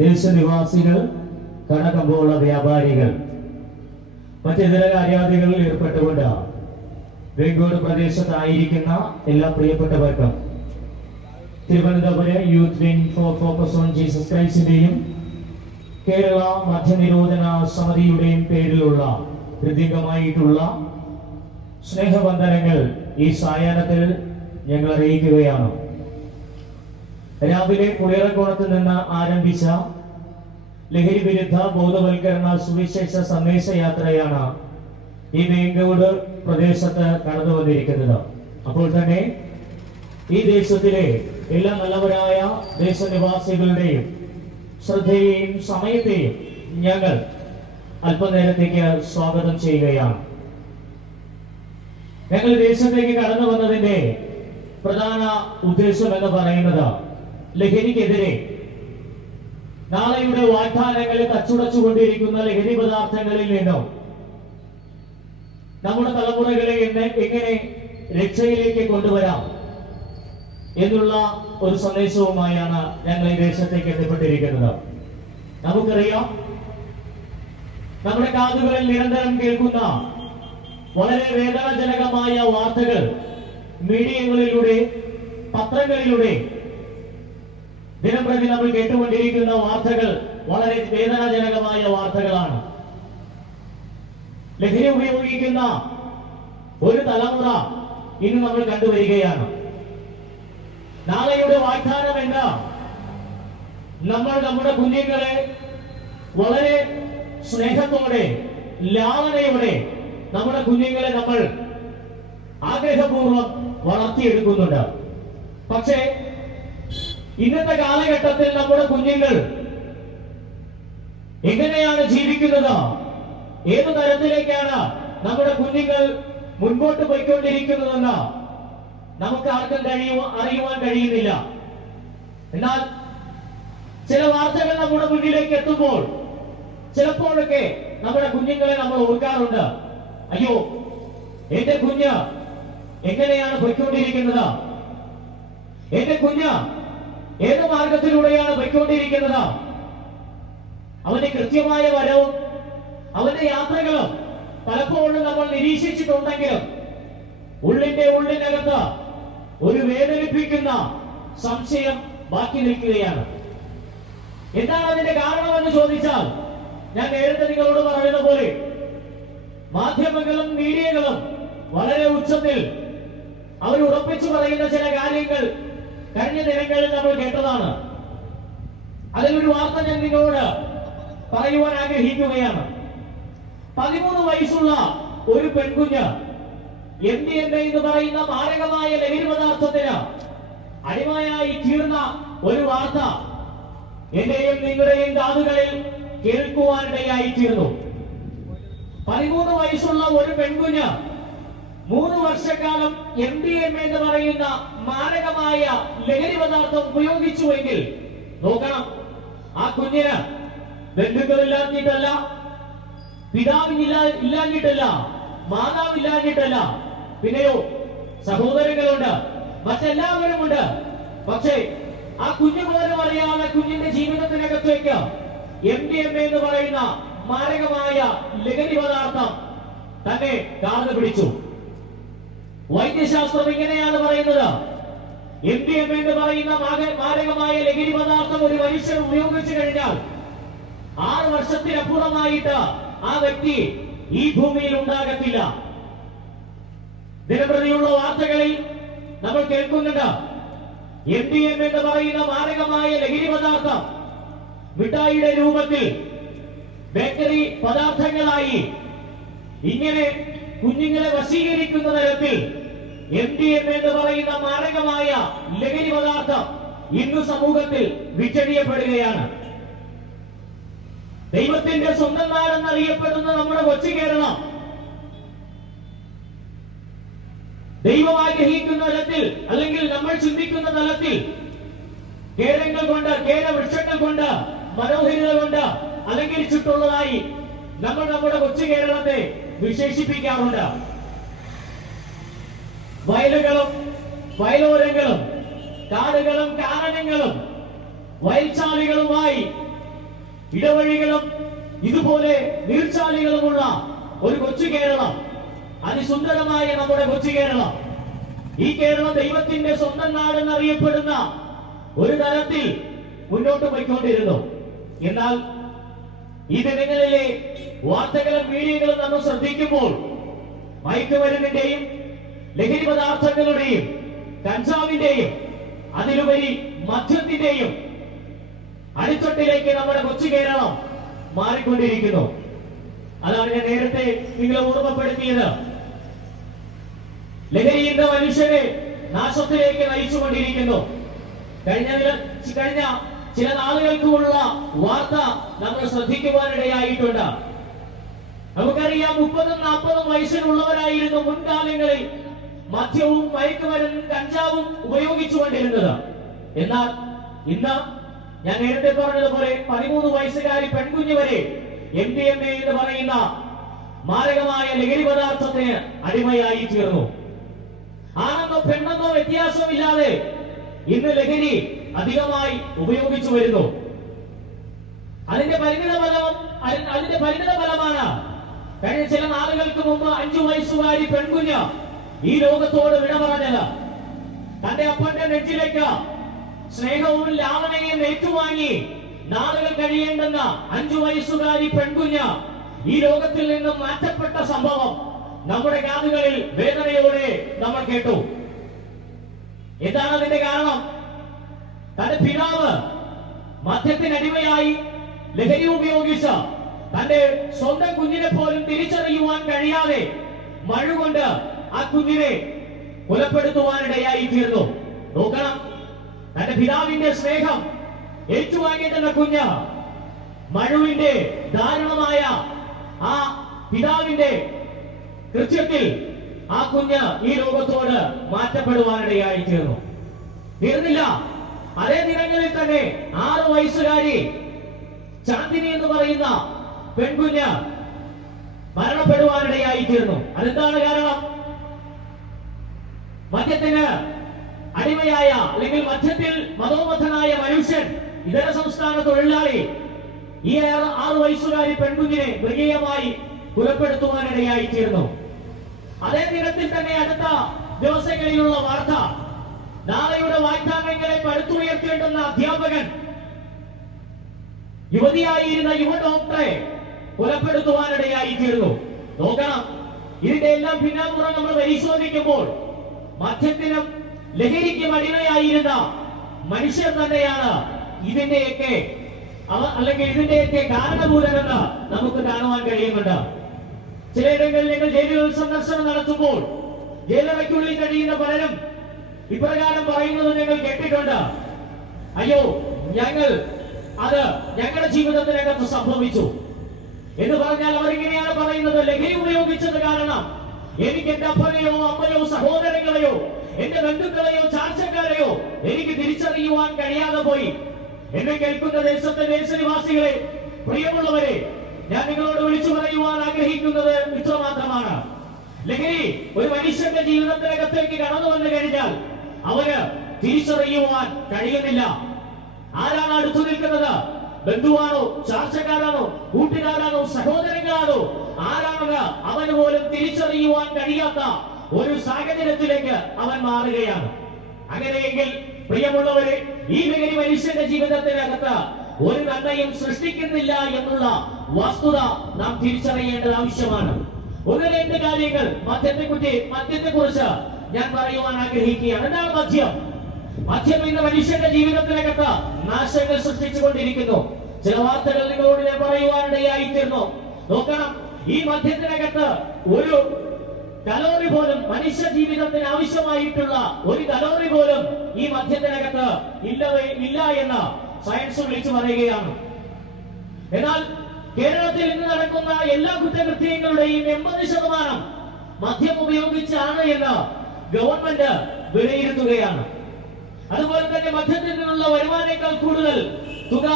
ദേശനിവാസികൾ, കടകമ്പോള വ്യാപാരികൾ, മറ്റിതര കാര്യാദികളിൽ ഏർപ്പെട്ടുകൊണ്ട് വെങ്കോട് പ്രദേശത്തായിരിക്കുന്ന എല്ലാ പ്രിയപ്പെട്ടവർക്കും Thiruvananthapuram youth wing for focus on Jesus ക്രൈസ്റ്റിന്റെയും കേരള മദ്യനിരോധന സമിതിയുടെയും പേരിലുള്ള ഹൃദ്യമായിട്ടുള്ള സ്നേഹവന്ദനങ്ങൾ ഈ സായാഹ്നത്തിൽ ഞങ്ങൾ അറിയിക്കുകയാണ്. രാവിലെ പുളിയറക്കോണത്ത് നിന്ന് ആരംഭിച്ച ലഹരി വിരുദ്ധ ബോധവൽക്കരണ സുവിശേഷ സന്ദേശ യാത്രയാണ് ഈ വേങ്കോട് പ്രദേശത്ത് കടന്നു വന്നിരിക്കുന്നത്. അപ്പോൾ തന്നെ ഈ ദേശത്തിലെ എല്ലാ നല്ലവരായ ദേശനിവാസികളുടെയും ശ്രദ്ധയെയും സമയത്തെയും ഞങ്ങൾ അല്പനേരത്തേക്ക് സ്വാഗതം ചെയ്യുകയാണ്. ഞങ്ങൾ ദേശത്തേക്ക് കടന്നു വന്നതിന്റെ പ്രധാന ഉദ്ദേശം എന്ന് പറയുന്നത് ലഹരിക്കെതിരെ നാളെയുടെ വാഗ്ദാനങ്ങളിൽ തച്ചുടച്ചുകൊണ്ടിരിക്കുന്ന ലഹരി പദാർത്ഥങ്ങളിൽ നിന്നും നമ്മുടെ തലമുറകളെ എങ്ങനെ രക്ഷയിലേക്ക് കൊണ്ടുവരാം എന്നുള്ള ഒരു സന്ദേശവുമായാണ് ഞങ്ങൾ ഈ ദേശത്തേക്ക് എത്തിപ്പെട്ടിരിക്കുന്നത്. നമുക്കറിയാം, നമ്മുടെ കാതുകളിൽ നിരന്തരം കേൾക്കുന്ന വളരെ വേദനാജനകമായ വാർത്തകൾ മീഡിയകളിലൂടെ, പത്രങ്ങളിലൂടെ ദിനംപ്രതി നമ്മൾ കേട്ടുകൊണ്ടിരിക്കുന്ന വാർത്തകൾ വളരെ വേദനാജനകമായ വാർത്തകളാണ്. ലഹരി ഉപയോഗിക്കുന്ന ഒരു തലമുറ ഇന്ന് നമ്മൾ കണ്ടുവരികയാണ്. നാളെയുടെ വാഗ്ദാനം എന്താ? നമ്മൾ നമ്മുടെ കുഞ്ഞുങ്ങളെ വളരെ സ്നേഹത്തോടെ, ലാളനയോടെ നമ്മുടെ കുഞ്ഞുങ്ങളെ നമ്മൾ ആഗ്രഹപൂർവ്വം വളർത്തിയെടുക്കുന്നുണ്ട്. പക്ഷേ ഇന്നത്തെ കാലഘട്ടത്തിൽ നമ്മുടെ കുഞ്ഞുങ്ങൾ എങ്ങനെയാണ് ജീവിക്കുന്നത്, ഏതു തരത്തിലേക്കാണ് നമ്മുടെ കുഞ്ഞുങ്ങൾ മുൻപോട്ട് പോയിക്കൊണ്ടിരിക്കുന്നതെന്ന് നമുക്ക് ആർക്കും അറിയുവാൻ കഴിയുന്നില്ല. എന്നാൽ ചില വാർത്തകൾ നമ്മുടെ മുന്നിലേക്ക് എത്തുമ്പോൾ ചിലപ്പോഴൊക്കെ നമ്മുടെ കുഞ്ഞുങ്ങളെ നമ്മൾ ഓർക്കാറുണ്ട്. അയ്യോ, എന്റെ കുഞ്ഞ് എങ്ങനെയാണ് പോയിക്കൊണ്ടിരിക്കുന്നത്, എന്റെ കുഞ്ഞ് ഏത് മാർഗത്തിലൂടെയാണ് പോയിക്കൊണ്ടിരിക്കുന്നത്, അവന്റെ കൃത്യമായ വരവും അവന്റെ യാത്രകളും പലപ്പോഴും നമ്മൾ നിരീക്ഷിച്ചിട്ടുണ്ടെങ്കിലും ഉള്ളിനകത്ത് ഒരു വേദനിപ്പിക്കുന്ന സംശയം ബാക്കി നിൽക്കുകയാണ്. എന്താണ് അതിന്റെ കാരണമെന്ന് ചോദിച്ചാൽ, ഞാൻ നേരത്തെ നിങ്ങളോട് പറയുന്നതുപോലെ മാധ്യമങ്ങളും മീഡിയകളും വളരെ ഉച്ചത്തിൽ അവർ ഉറപ്പിച്ചു പറയുന്ന ചില കാര്യങ്ങൾ കഴിഞ്ഞ ദിനങ്ങളിൽ നമ്മൾ കേട്ടതാണ്. അതിലൊരു വാർത്ത ഞാൻ നിങ്ങളോട് പറയുവാൻ ആഗ്രഹിക്കുകയാണ്. 13 വയസ്സുള്ള ഒരു പെൺകുഞ്ഞ് MDMA എന്ന് പറയുന്ന മാരകമായ ലഹരി പദാർത്ഥത്തിന് അടിമയായി തീർന്ന ഒരു വാർത്ത എന്റെയും നിങ്ങളുടെയും കാതുകളിൽ കേൾക്കുവാനിടയായി തീർന്നു. 13 വയസ്സുള്ള ഒരു പെൺകുഞ്ഞ് 3 വർഷക്കാലം MDMA എന്ന് പറയുന്ന മാരകമായ ലഹരി പദാർത്ഥം ഉപയോഗിച്ചുവെങ്കിൽ നോക്കണം, ആ കുഞ്ഞിന് ബന്ധുക്കളില്ലാഞ്ഞിട്ടല്ല, പിതാവില്ലാഞ്ഞിട്ടല്ല, മാതാവില്ലാഞ്ഞിട്ടല്ല, പിന്നെയോ സഹോദരങ്ങളുണ്ട്, മറ്റെല്ലാവരുമുണ്ട്. പക്ഷേ ആ കുഞ്ഞു പോലും അറിയാതെ കുഞ്ഞിന്റെ ജീവിതത്തിനകത്തേക്ക് MDMA എന്ന് പറയുന്ന മാരകമായ ലഹരി പദാർത്ഥം തന്നെ കാർന്നു പിടിച്ചു. വൈദ്യശാസ്ത്രം ഇങ്ങനെയാണ് പറയുന്നത്, MDMA എന്ന് പറയുന്ന മാരകമായ ലഹരി പദാർത്ഥം ഒരു മനുഷ്യൻ ഉപയോഗിച്ചു കഴിഞ്ഞാൽ 6 വർഷത്തിനപ്പുറമായിട്ട് ആ വ്യക്തി ഈ ഭൂമിയിൽ ഉണ്ടാകത്തില്ല. ദിനപ്രതിയുള്ള വാർത്തകളിൽ നമ്മൾ കേൾക്കുന്നുണ്ട്, MDMA എന്ന് പറയുന്ന മാരകമായ ലഹരി പദാർത്ഥം മിഠായിയുടെ രൂപത്തിൽ ബേക്കറി പദാർത്ഥങ്ങളായി ഇങ്ങനെ കുഞ്ഞുങ്ങളെ വശീകരിക്കുന്ന തരത്തിൽ MDMA എന്ന് പറയുന്ന മാരകമായ ലഹരി പദാർത്ഥം ഇന്ന് സമൂഹത്തിൽ വിറ്റഴിയപ്പെടുകയാണ്. ദൈവത്തിന്റെ സ്വന്തം നാടെന്നറിയപ്പെടുന്ന നമ്മുടെ കൊച്ചു കേരളം ദൈവം ആഗ്രഹിക്കുന്ന തലത്തിൽ, അല്ലെങ്കിൽ നമ്മൾ ചിന്തിക്കുന്ന തലത്തിൽ കേരങ്ങൾ കൊണ്ട്, കേരവൃക്ഷങ്ങൾ കൊണ്ട്, മനോഹരിത കൊണ്ട് അലങ്കരിച്ചിട്ടുള്ളതായി നമ്മൾ നമ്മുടെ കൊച്ചു കേരളത്തെ വിശേഷിപ്പിക്കാറുണ്ട്. വയലുകളും വയലോരങ്ങളും കാടുകളും കാനനങ്ങളും വയൽച്ചാലുകളുമായി ഇടവഴികളും ഇതുപോലെ നീർച്ചാലുകളുമുള്ള ഒരു കൊച്ചു കേരളം, അതിസുന്ദരമായ നമ്മുടെ കൊച്ചു കേരളം, ഈ കേരളം ദൈവത്തിന്റെ സ്വന്തം നാടെന്നറിയപ്പെടുന്ന ഒരു തലത്തിൽ മുന്നോട്ട് പോയിക്കൊണ്ടിരുന്നു. എന്നാൽ ഈ ദിനങ്ങളിലെ വാർത്തകളും മീഡിയകളും നമ്മൾ ശ്രദ്ധിക്കുമ്പോൾ മയക്കുമരുന്നിന്റെയും ലഹരി പദാർത്ഥങ്ങളുടെയും കഞ്ചാവിന്റെയും അതിലുപരി മദ്യത്തിന്റെയും അടിത്തട്ടിലേക്ക് നമ്മുടെ കൊച്ചു കേരളം മാറിക്കൊണ്ടിരിക്കുന്നു. അതാണ് ഞാൻ നേരത്തെ നിങ്ങളെ ഓർമ്മപ്പെടുത്തിയത്. ലഹരി ഇന്ന് മനുഷ്യരെ നാശത്തിലേക്ക് നയിച്ചുകൊണ്ടിരിക്കുന്നു. കഴിഞ്ഞ ചില നാളുകൾക്കുള്ള വാർത്ത നമ്മൾ ശ്രദ്ധിക്കുവാനിടയായിട്ടുണ്ട്. നമുക്കറിയാം, 30-40 വയസ്സിലുള്ളവരായിരുന്നു മുൻകാലങ്ങളിൽ മദ്യവും മയക്കുമരുന്നും കഞ്ചാവും ഉപയോഗിച്ചുകൊണ്ടിരുന്നത്. എന്നാൽ ഇന്ന് ഞാൻ നേരത്തെ പറഞ്ഞതുപോലെ 13 വയസ്സുകാരി പെൺകുഞ്ഞു വരെ MDMA എന്ന് പറയുന്ന മാരകമായ ലഹരി പദാർത്ഥത്തിന് അടിമയായി തീർന്നു. ആണെന്നോ പെണ്ണെന്നോ വ്യത്യാസമില്ലാതെ ഇന്ന് ലഹരി അധികമായി ഉപയോഗിച്ചു വരുന്നു. അതിന്റെ പരിണിത ഫലമാണ് കഴിഞ്ഞ ചില നാളുകൾക്ക് മുമ്പ് 5 വയസ്സുകാരി പെൺകുഞ്ഞ് ഈ ലോകത്തോട് വിട പറഞ്ഞത്. തന്റെ അപ്പന്റെ നെഞ്ചിലേക്ക് സ്നേഹവും ലാവണയും ഏറ്റുവാങ്ങി നാളുകൾ കഴിയേണ്ടെന്ന 5 വയസ്സുകാരി പെൺകുഞ്ഞ് ഈ ലോകത്തിൽ നിന്നും മാറ്റപ്പെട്ട സംഭവം നമ്മുടെ കാതുകളിൽ വേദനയോടെ നമ്മൾ കേട്ടു. എന്താണ് അതിന്റെ കാരണം? തന്റെ പിതാവ് മദ്യത്തിനടിമയായി ലഹരി ഉപയോഗിച്ച തന്റെ സ്വന്തം കുഞ്ഞിനെ പോലും തിരിച്ചറിയുവാൻ കഴിയാതെ മഴ കൊണ്ട് ആ കുഞ്ഞിനെ കൊലപ്പെടുത്തുവാനിടയായി തീർന്നു. നോക്കണം, തന്റെ പിതാവിന്റെ സ്നേഹം ഏറ്റുവാങ്ങിയിട്ടുള്ള കുഞ്ഞ് മഴുവിന്റെ ദാരുണമായ ആ പിതാവിന്റെ കൃത്യത്തിൽ ആ കുഞ്ഞ് ഈ ലോകത്തോട് മാറ്റപ്പെടുവാനിടയായി തീർന്നു. തീർന്നില്ല, അതേ ദിനങ്ങളിൽ തന്നെ 6 വയസ്സുകാരി ചാന്ദിനി എന്ന് പറയുന്ന പെൺകുഞ്ഞ് മരണപ്പെടുവാനിടയായി തീർന്നു. അതെന്താണ് കാരണം? മദ്യത്തിന് അടിമയായ അല്ലെങ്കിൽ മദ്യത്തിൽ മതോബദ്ധനായ മനുഷ്യൻ, ഇതര സംസ്ഥാന തൊഴിലാളി ഈ 6 വയസ്സുകാരി പെൺകുഞ്ഞിനെ മൃഗീയമായി കൊലപ്പെടുത്തുവാനിടയായി തീർന്നു. അതേ ദിനത്തിൽ തന്നെ അടുത്ത ദിവസങ്ങളിലുള്ള വാർത്ത, നാളെയുടെ വാഗ്ദാനങ്ങളെ പടുത്തുയർത്തേണ്ടുന്ന അധ്യാപകൻ യുവതിയായിരുന്ന യുവ ഡോക്ടറെ കൊലപ്പെടുത്തുവാനിടയായി തീർന്നു. നോക്കണം, ഇതിന്റെ എല്ലാം പിന്നാമ്പുറം നമ്മൾ പരിശോധിക്കുമ്പോൾ മദ്യത്തിനും ലഹരിക്കും അടിമയായിരുന്ന മനുഷ്യർ തന്നെയാണ് ഇതിന്റെയൊക്കെ കാരണഭൂതമെന്ന് നമുക്ക് കാണുവാൻ കഴിയുന്നുണ്ട്. ചിലയിടങ്ങളിൽ നിങ്ങൾ ജയിലുകൾ സന്ദർശനം നടത്തുമ്പോൾ ജയിലറയ്ക്കുള്ളിൽ കഴിയുന്ന പലരും ഇപ്രകാരം പറയുന്നത് നിങ്ങൾ കേട്ടിട്ടുണ്ട്: അയ്യോ, ഞങ്ങളുടെ ജീവിതത്തിനകത്ത് സംഭവിച്ചു എന്ന് പറഞ്ഞാൽ അവരിങ്ങനെയാണ് പറയുന്നത്: ലഹരി ഉപയോഗിച്ചത് കാരണം എനിക്ക് എന്റെ അപ്പനെയോ അമ്മയോ സഹോദരങ്ങളെയോ എന്റെ ബന്ധുക്കളെയോ ചാർച്ചക്കാരെയോ എനിക്ക് തിരിച്ചറിയുവാൻ കഴിയാതെ പോയി. എന്നെ കേൾക്കുന്ന ദേശനിവാസികളെ, പ്രിയമുള്ളവരെ, ഞാൻ നിങ്ങളോട് വിളിച്ചു പറയുവാൻ ആഗ്രഹിക്കുന്നത് ഇത്രമാത്രമാണ്: ലഹരി ഒരു മനുഷ്യന്റെ ജീവിതത്തിനകത്തേക്ക് കടന്നു വന്നു കഴിഞ്ഞാൽ അവന് തിരിച്ചറിയുവാൻ കഴിയുന്നില്ല. ആരാണ് അടുത്തു നിൽക്കുന്നത്? ബന്ധുവാണോ, ചാർച്ചക്കാരാണോ, കൂട്ടുകാരാണോ, സഹോദരങ്ങളാണോ, ആരാണെന്ന് അവന് പോലും തിരിച്ചറിയുവാൻ കഴിയാത്ത ഒരു സാഹചര്യത്തിലേക്ക് അവൻ മാറുകയാണ്. അങ്ങനെയെങ്കിൽ പ്രിയമുള്ളവരെ, ഈ ലഹരി മനുഷ്യന്റെ ജീവിതത്തിനകത്ത് ഒരു നന്മയും സൃഷ്ടിക്കുന്നില്ല എന്നുള്ള വസ്തുത നാം തിരിച്ചറിയേണ്ടത് ആവശ്യമാണ്. 1-2 കാര്യങ്ങൾ മദ്യത്തെ കുറിച്ച് ഞാൻ പറയുവാൻ ആഗ്രഹിക്കുകയാണ്. എന്താണ് മദ്യം? മദ്യം ഇന്ന് മനുഷ്യന്റെ ജീവിതത്തിനകത്ത് നാശങ്ങൾ സൃഷ്ടിച്ചുകൊണ്ടിരിക്കുന്നു. ചില വാർത്തകൾ നിങ്ങളോട് ഞാൻ പറയുവാനിടയായിത്തീർന്നു. നോക്കണം, ഈ മദ്യത്തിനകത്ത് ഒരു കലോറി പോലും, മനുഷ്യ ജീവിതത്തിന് ആവശ്യമായിട്ടുള്ള ഒരു കലോറി പോലും ഈ മദ്യത്തിനകത്ത് ഇല്ല എന്ന് സയൻസ് വിളിച്ചു പറയുകയാണ്. എന്നാൽ കേരളത്തിൽ ഇന്ന് നടക്കുന്ന എല്ലാ കുറ്റകൃത്യങ്ങളുടെയും 80% മദ്യം ഉപയോഗിച്ചാണ് എന്ന് ഗവൺമെന്റ് വിലയിരുത്തുകയാണ്. അതുപോലെ തന്നെ മദ്യത്തിൽ നിന്നുള്ള വരുമാനേക്കാൾ കൂടുതൽ തുക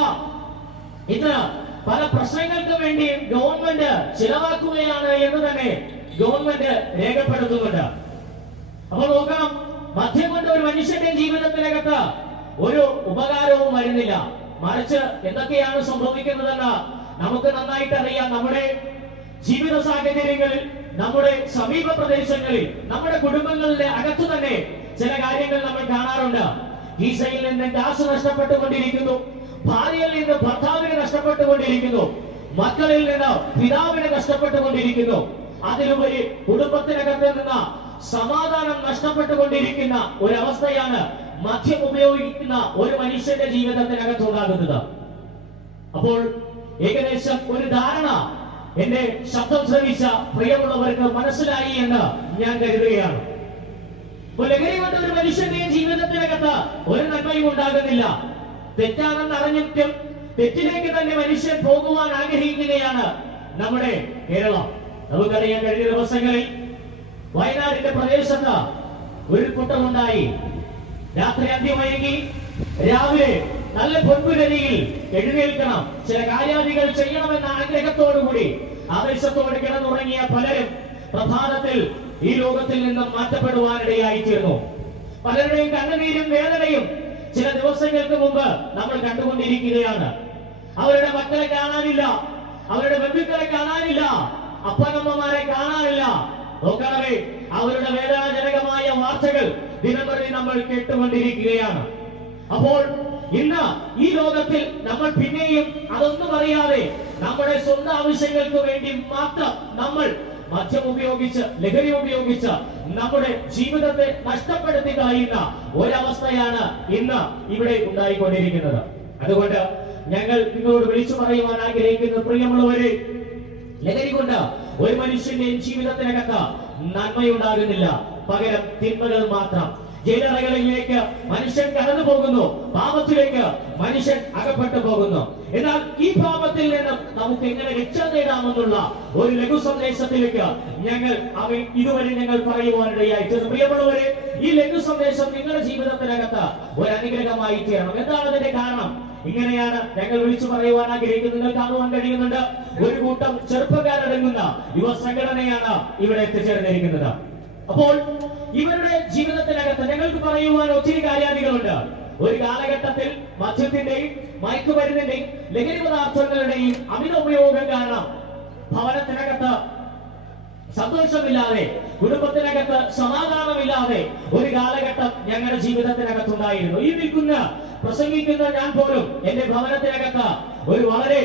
ഇന്ന് പല പ്രശ്നങ്ങൾക്ക് വേണ്ടി ഗവൺമെന്റ് ചിലവാക്കുകയാണ് എന്ന് തന്നെ ഗവൺമെന്റ് രേഖപ്പെടുത്തുന്നുണ്ട്. അപ്പോൾ നോക്കണം, മദ്യം കൊണ്ട് ഒരു മനുഷ്യന്റെ ജീവിതത്തിനകത്ത് ഒരു ഉപകാരവും വരുന്നില്ല. മറിച്ച് എന്തൊക്കെയാണ് സംഭവിക്കുന്നതെന്ന് നമുക്ക് നന്നായിട്ട് അറിയാം. നമ്മുടെ ജീവിത സാഹചര്യങ്ങളിൽ, നമ്മുടെ സമീപ പ്രദേശങ്ങളിൽ, നമ്മുടെ കുടുംബങ്ങളുടെ അകത്തു തന്നെ ചില കാര്യങ്ങൾ നമ്മൾ കാണാറുണ്ട്. ഈസയിൽ നിന്ന് കാശ് നഷ്ടപ്പെട്ടുകൊണ്ടിരിക്കുന്നു, ഭാര്യയിൽ നിന്ന് ഭർത്താവിന് നഷ്ടപ്പെട്ടുകൊണ്ടിരിക്കുന്നു, മക്കളിൽ നിന്ന് പിതാവിന് നഷ്ടപ്പെട്ടുകൊണ്ടിരിക്കുന്നു. അതിലുപരി കുടുംബത്തിനകത്ത് നിന്ന് സമാധാനം നഷ്ടപ്പെട്ടുകൊണ്ടിരിക്കുന്ന ഒരവസ്ഥയാണ് മദ്യം ഉപയോഗിക്കുന്ന ഒരു മനുഷ്യന്റെ ജീവിതത്തിനകത്തുണ്ടാകുന്നത്. അപ്പോൾ ഏകദേശം ഒരു ധാരണ എന്റെ ശബ്ദം ശ്രവിച്ച പ്രിയമുള്ളവർക്ക് മനസ്സിലായി എന്ന് ഞാൻ കരുതുകയാണ്. ലഹരി കൊണ്ട് ഒരു മനുഷ്യന്റെ ജീവിതത്തിനകത്ത് ഒരു നന്മയും ഉണ്ടാകുന്നില്ല. തെറ്റാണെന്ന് അറിഞ്ഞിട്ടും തെറ്റിലേക്ക് തന്നെ മനുഷ്യൻ പോകുവാൻ ആഗ്രഹിക്കുകയാണ് നമ്മുടെ കേരളം. നമുക്കറിയാൻ കഴിഞ്ഞ ദിവസങ്ങളിൽ വയനാടിന്റെ പ്രദേശത്ത് ഉരുൾപൊട്ടലുണ്ടായി. രാത്രി അന്തിമയങ്ങി രാവിലെ നല്ല പൊൻപുലരിയിൽ എഴുന്നേൽക്കണം, ചില കാര്യാദികൾ ചെയ്യണമെന്ന ആഗ്രഹത്തോടുകൂടി ആവേശത്തോട് കിടന്നുറങ്ങിയ പലരും പ്രഭാതത്തിൽ ഈ ലോകത്തിൽ നിന്നും മാറ്റപ്പെടുവാനിടയായി തീർന്നു. പലരുടെയും കണ്ണുനീരും വേദനയും ചില ദിവസങ്ങൾക്ക് മുമ്പ് നമ്മൾ കണ്ടുകൊണ്ടിരിക്കുകയാണ്. അവരുടെ മക്കളെ കാണാനില്ല, അവരുടെ ബന്ധുക്കളെ കാണാനില്ല, അപ്പനമ്മമാരെ കാണാനില്ല. നോക്കണമേ, അവരുടെ വേദനാജനകമായ വാർത്തകൾ ദിനംപ്രതി നമ്മൾ കേട്ടുകൊണ്ടിരിക്കുകയാണ്. അപ്പോൾ ഇന്ന് ഈ ലോകത്തിൽ നമ്മൾ പിന്നെയും അതൊന്നും അറിയാതെ നമ്മുടെ സ്വന്തം ആവശ്യങ്ങൾക്ക് വേണ്ടി മാത്രം നമ്മൾ മദ്യം ഉപയോഗിച്ച്, ലഹരി ഉപയോഗിച്ച് നമ്മുടെ ജീവിതത്തെ നഷ്ടപ്പെടുത്തി കളയുന്ന ഒരവസ്ഥയാണ് ഇന്ന് ഇവിടെ ഉണ്ടായിക്കൊണ്ടിരിക്കുന്നത്. അതുകൊണ്ട് ഞങ്ങൾ നിങ്ങളോട് വിളിച്ചു പറയുവാൻ ആഗ്രഹിക്കുന്ന പ്രിയമുള്ളവരെ, ലഹരി കൊണ്ട് ഒരു മനുഷ്യന്റെയും ജീവിതത്തിനകത്ത് നന്മയുണ്ടാകുന്നില്ല, പകരം തിന്മകൾ മാത്രം. ജയിലറകളിലേക്ക് മനുഷ്യൻ കടന്നു പോകുന്നു, പാപത്തിലേക്ക് മനുഷ്യൻ അകപ്പെട്ടു പോകുന്നു. എന്നാൽ ഈ പാപത്തിൽ നിന്ന് നമുക്ക് എങ്ങനെ രക്ഷ നേടാമെന്നുള്ള ഒരു ലഘു സന്ദേശത്തിലേക്ക് ഇതുവരെ ഞങ്ങൾ പറയുവാനിടയായി. പ്രിയമുള്ളവരെ, ഈ ലഘു സന്ദേശം നിങ്ങളുടെ ജീവിതത്തിനകത്ത് ഒരു അനുഗ്രഹമായി തീരണം. എന്താണ് അതിന്റെ കാരണം? ഇങ്ങനെയാണ് ഞങ്ങൾ വിളിച്ചു പറയുവാൻ ആഗ്രഹിക്കുന്നത്. നിങ്ങൾ കാണുവാൻ കഴിയുന്നുണ്ട്, ഒരു കൂട്ടം ചെറുപ്പക്കാരടങ്ങുന്ന യുവ സംഘടനയാണ് ഇവിടെ എത്തിച്ചേർന്നിരിക്കുന്നത്. അപ്പോൾ ഇവരുടെ ജീവിതത്തിനകത്ത് ഞങ്ങൾക്ക് പറയുവാൻ ഒത്തിരി കാര്യാദികളുണ്ട്. ഒരു കാലഘട്ടത്തിൽ മദ്യത്തിന്റെയും മയക്കുമരുന്നിന്റെയും ലഹരി പദാർത്ഥങ്ങളുടെയും അമിത ഉപയോഗം കാരണം ഭവനത്തിനകത്ത് സന്തോഷമില്ലാതെ, കുടുംബത്തിനകത്ത് സമാധാനമില്ലാതെ ഒരു കാലഘട്ടം ഞങ്ങളുടെ ജീവിതത്തിനകത്തുണ്ടായിരുന്നു. ഈ പ്രസംഗിക്കുന്ന ഞാൻ പോലും എന്റെ ഭവനത്തിനകത്ത് ഒരു വളരെ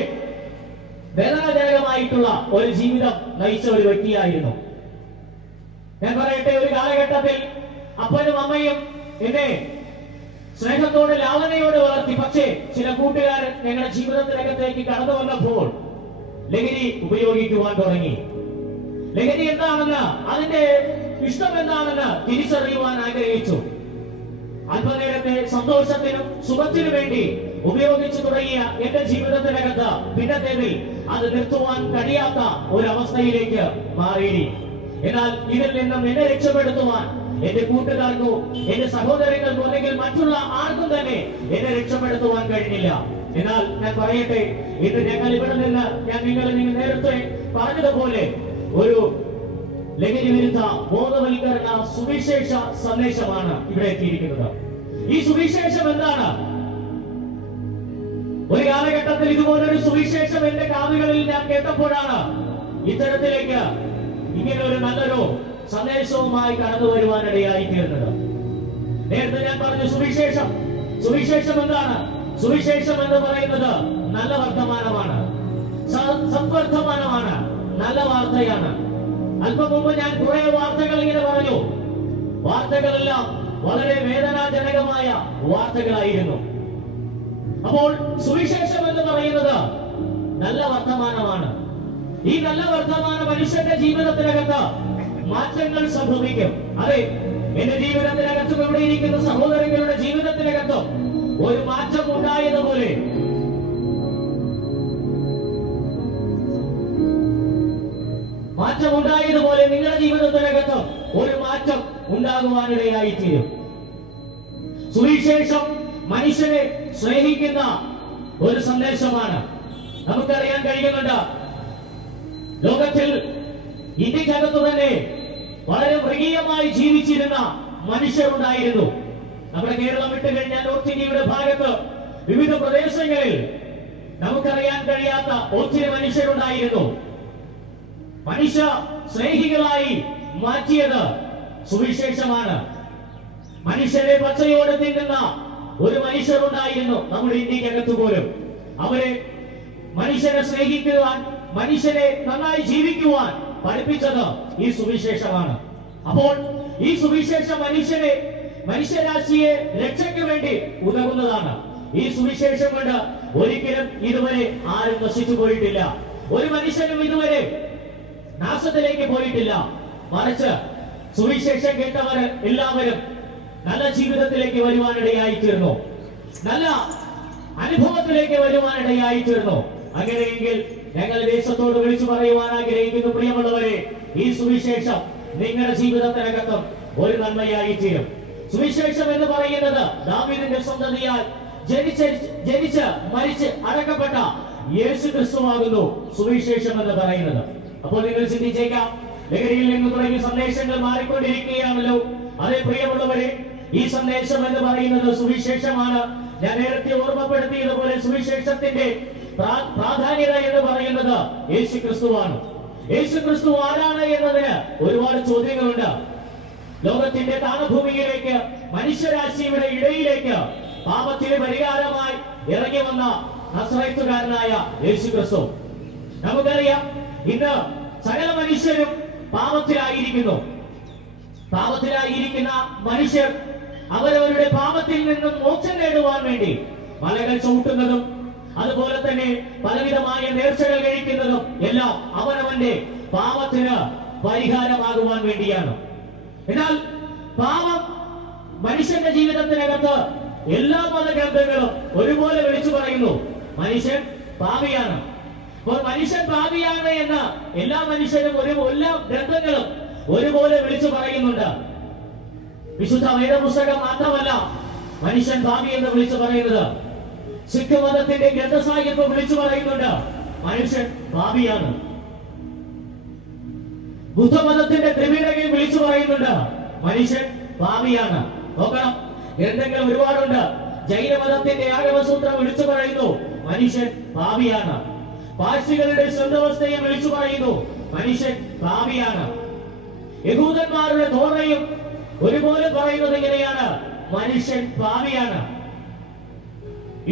വേദനാജനകമായിട്ടുള്ള ഒരു ജീവിതം നയിച്ച ഒരു വ്യക്തിയായിരുന്നു. ഞാൻ പറയട്ടെ, ഒരു കാലഘട്ടത്തിൽ അപ്പനും അമ്മയും എന്നെ സ്നേഹത്തോടെ ലാളനയോടെ വളർത്തി. പക്ഷേ ചില കൂട്ടുകാരൻ ഞങ്ങളുടെ ജീവിതത്തിനകത്തേക്ക് കടന്നു വന്നപ്പോൾ ലഹരി ഉപയോഗിക്കുവാൻ തുടങ്ങി. ലഹരി എന്താണെന്ന്, അതിന്റെ ഇഷ്ടം എന്താണെന്ന് തിരിച്ചറിയുവാൻ ആഗ്രഹിച്ചു. അല്പനേരത്തെ സന്തോഷത്തിനും സുഖത്തിനും വേണ്ടി ഉപയോഗിച്ചു തുടങ്ങിയ എന്റെ ജീവിതത്തിനകത്ത് പിന്നത്തേതിൽ അത് നിർത്തുവാൻ കഴിയാത്ത ഒരവസ്ഥയിലേക്ക് മാറി. എന്നാൽ ഇതിൽ നിന്നും എന്നെ രക്ഷപ്പെടുത്തുവാൻ എന്റെ കൂട്ടുകാർക്കോ എന്റെ സഹോദരങ്ങൾക്കോ അല്ലെങ്കിൽ മറ്റുള്ള ആർക്കും തന്നെ എന്നെ രക്ഷപ്പെടുത്തുവാൻ കഴിഞ്ഞില്ല. എന്നാൽ ഞാൻ പറയട്ടെ, ഇന്ന് ഞങ്ങൾ ഇവിടെ നിന്ന് നിങ്ങൾ നേരത്തെ പറഞ്ഞതുപോലെ ഒരു ലഹരി വിരുദ്ധ ബോധവൽക്കരണ സുവിശേഷ സന്ദേശമാണ് ഇവിടെ എത്തിയിരിക്കുന്നത്. ഈ സുവിശേഷം എന്താണ്? ഒരു കാലഘട്ടത്തിൽ ഇതുപോലൊരു സുവിശേഷം എന്റെ കാതുകളിൽ ഞാൻ കേട്ടപ്പോഴാണ് ഇത്തരത്തിലേക്ക് ഇങ്ങനെ ഒരു നല്ലൊരു സന്ദേശവുമായി കടന്നു വരുവാനിടയായി തീർന്നത്. നേരത്തെ ഞാൻ പറഞ്ഞു സുവിശേഷം എന്താണ്? സുവിശേഷം എന്ന് പറയുന്നത് നല്ല വർത്തമാനമാണ്, സത്വർത്തമാനമാണ്, നല്ല വാർത്തയാണ്. അല്പം മുമ്പ് ഞാൻ കുറെ വാർത്തകൾ ഇങ്ങനെ പറഞ്ഞു. വാർത്തകളെല്ലാം വളരെ വേദനാജനകമായ വാർത്തകളായിരുന്നു. അപ്പോൾ സുവിശേഷം എന്ന് പറയുന്നത് നല്ല വർത്തമാനമാണ്. ഈ നല്ല വർത്തമാനം മനുഷ്യന്റെ ജീവിതത്തിനകത്ത് മാറ്റങ്ങൾ സംഭവിക്കും. അതെ, എന്റെ ജീവിതത്തിനകത്തും ഇവിടെ ഇരിക്കുന്ന സഹോദരങ്ങളുടെ ജീവിതത്തിനകത്തും ഒരു മാറ്റം ഉണ്ടായതുപോലെ നിങ്ങളുടെ ജീവിതത്തിനകത്തും ഒരു മാറ്റം ഉണ്ടാകുവാനിടയായി തീരും. സുവിശേഷം മനുഷ്യനെ സ്നേഹിക്കുന്ന ഒരു സന്ദേശമാണ്. നമുക്കറിയാൻ കഴിയുന്നുണ്ട്, ലോകത്തിൽ ഇന്ത്യക്കകത്തു തന്നെ വളരെ മൃഗീയമായി ജീവിച്ചിരുന്ന മനുഷ്യരുണ്ടായിരുന്നു. നമ്മുടെ കേരളം വിട്ടു കഴിഞ്ഞാൽ നോർത്ത് ഇന്ത്യയുടെ ഭാഗത്ത് വിവിധ പ്രദേശങ്ങളിൽ നമുക്കറിയാൻ കഴിയാത്ത ഒത്തിരി മനുഷ്യരുണ്ടായിരുന്നു. മനുഷ്യ സ്നേഹികളായി മാറ്റിയത് സുവിശേഷമാണ്. മനുഷ്യരെ പച്ചയോടെ തിന്നുന്ന ഒരു മനുഷ്യരുണ്ടായിരുന്നു നമ്മുടെ ഇന്ത്യക്കകത്ത് പോലും. അവരെ മനുഷ്യരെ സ്നേഹിക്കുവാൻ, മനുഷ്യരെ നന്നായി ജീവിക്കുവാൻ പഠിപ്പിച്ചത് ഈ സുവിശേഷമാണ്. അപ്പോൾ ഈ സുവിശേഷം മനുഷ്യരാശിയെ രക്ഷയ്ക്ക് വേണ്ടി ഉതകുന്നതാണ്. ഈ സുവിശേഷം കൊണ്ട് ഒരിക്കലും ഇതുവരെ ആരും നശിച്ചു പോയിട്ടില്ല. ഒരു മനുഷ്യനും ഇതുവരെ നാശത്തിലേക്ക് പോയിട്ടില്ല. മറിച്ച് സുവിശേഷം കേട്ടവർ എല്ലാവരും നല്ല ജീവിതത്തിലേക്ക് വരുവാനിടയായി തീർന്നു, നല്ല അനുഭവത്തിലേക്ക് വരുവാനിടയായി തീർന്നു. അങ്ങനെയെങ്കിൽ ഞങ്ങൾ ദേശത്തോട് വിളിച്ചു പറയുവാൻ ആഗ്രഹിക്കുന്നു, പ്രിയമുള്ളവരെ, ഈ സുവിശേഷം നിങ്ങളുടെ ജീവിതത്തിനകത്തും ഒരു നന്മയായി തീരും. സുവിശേഷം എന്ന് പറയുന്നത് ദാവീദിന്റെ സന്തതിയാൽ ജനിച്ച് മരിച്ച് അടക്കപ്പെട്ട യേശു ക്രിസ്തുവാകുന്നു സുവിശേഷം എന്ന് പറയുന്നത്. അപ്പോൾ നിങ്ങൾ ചിന്തിച്ചേക്കാം, ലഹരിയിൽ നിന്ന് തുടങ്ങിയ സന്ദേശങ്ങൾ മാറിക്കൊണ്ടിരിക്കുകയാണല്ലോ. അതേ പ്രിയമുള്ളവരെ, ഈ സന്ദേശം എന്ന് പറയുന്നത് സുവിശേഷമാണ്. ഞാൻ നേരത്തെ ഓർമ്മപ്പെടുത്തിയതുപോലെ സുവിശേഷത്തിന്റെ പ്രാധാന്യത എന്ന് പറയുന്നത് യേശു ക്രിസ്തുവാണ്. യേശു ക്രിസ്തു ആരാണ് എന്നതിന് ഒരുപാട് ചോദ്യങ്ങളുണ്ട്. ലോകത്തിന്റെ താണഭൂമിയിലേക്ക്, മനുഷ്യരാശിയുടെ ഇടയിലേക്ക് പാപത്തിന് പരിഹാരമായി ഇറങ്ങി വന്ന നസ്രയത്തുകാരനായ യേശു ക്രിസ്തു. നമുക്കറിയാം, ഇന്ന് സകല മനുഷ്യരും പാപത്തിലായിരിക്കുന്നു. പാപത്തിലായിരിക്കുന്ന മനുഷ്യർ അവരവരുടെ പാപത്തിൽ നിന്നും മോക്ഷം നേടുവാൻ വേണ്ടി മലകൾ ചവിട്ടുന്നതും അതുപോലെ തന്നെ പലവിധമായ നേർച്ചകൾ കഴിക്കുന്നതും എല്ലാം അവനവന്റെ പാപത്തിന് പരിഹാരമാകുവാൻ വേണ്ടിയാണ്. എന്നാൽ പാപം മനുഷ്യന്റെ ജീവിതത്തിനകത്ത് എല്ലാ മതഗ്രന്ഥങ്ങളും ഒരുപോലെ വിളിച്ചു പറയുന്നു, മനുഷ്യൻ പാപിയാണ്. അപ്പോൾ മനുഷ്യൻ പാപിയാണ് എന്ന് എല്ലാ മനുഷ്യരും എല്ലാ ഗ്രന്ഥങ്ങളും ഒരുപോലെ വിളിച്ചു പറയുന്നുണ്ട്. വിശുദ്ധ വേദപുസ്തകം മാത്രമല്ല മനുഷ്യൻ പാപി എന്ന് വിളിച്ചു പറയുന്നത്. സിഖ് മതത്തിന്റെ ഗ്രന്ഥസാഹിത്യം വിളിച്ചു പറയുന്നുണ്ട്, മനുഷ്യൻ പാപിയാണ്. ബുദ്ധമതത്തിന്റെ ത്രിപിടകയും വിളിച്ചു പറയുന്നുണ്ട്, മനുഷ്യൻ പാപിയാണ്. നോക്കണം, ഗ്രന്ഥങ്ങൾ ഒരുപാടുണ്ട്. ജൈനമതത്തിന്റെ ആഗമസൂത്രം വിളിച്ചു പറയുന്നു, മനുഷ്യൻ പാപിയാണ്. പാർസികളുടെ സ്വന്തവസ്ഥയെ വിളിച്ചു പറയുന്നു, മനുഷ്യൻ പാപിയാണ്. യഹൂദന്മാരുടെ ധോരണയും ഒരുപോലെ പറയുന്നത് എങ്ങനെയാണ്, മനുഷ്യൻ പാപിയാണ്.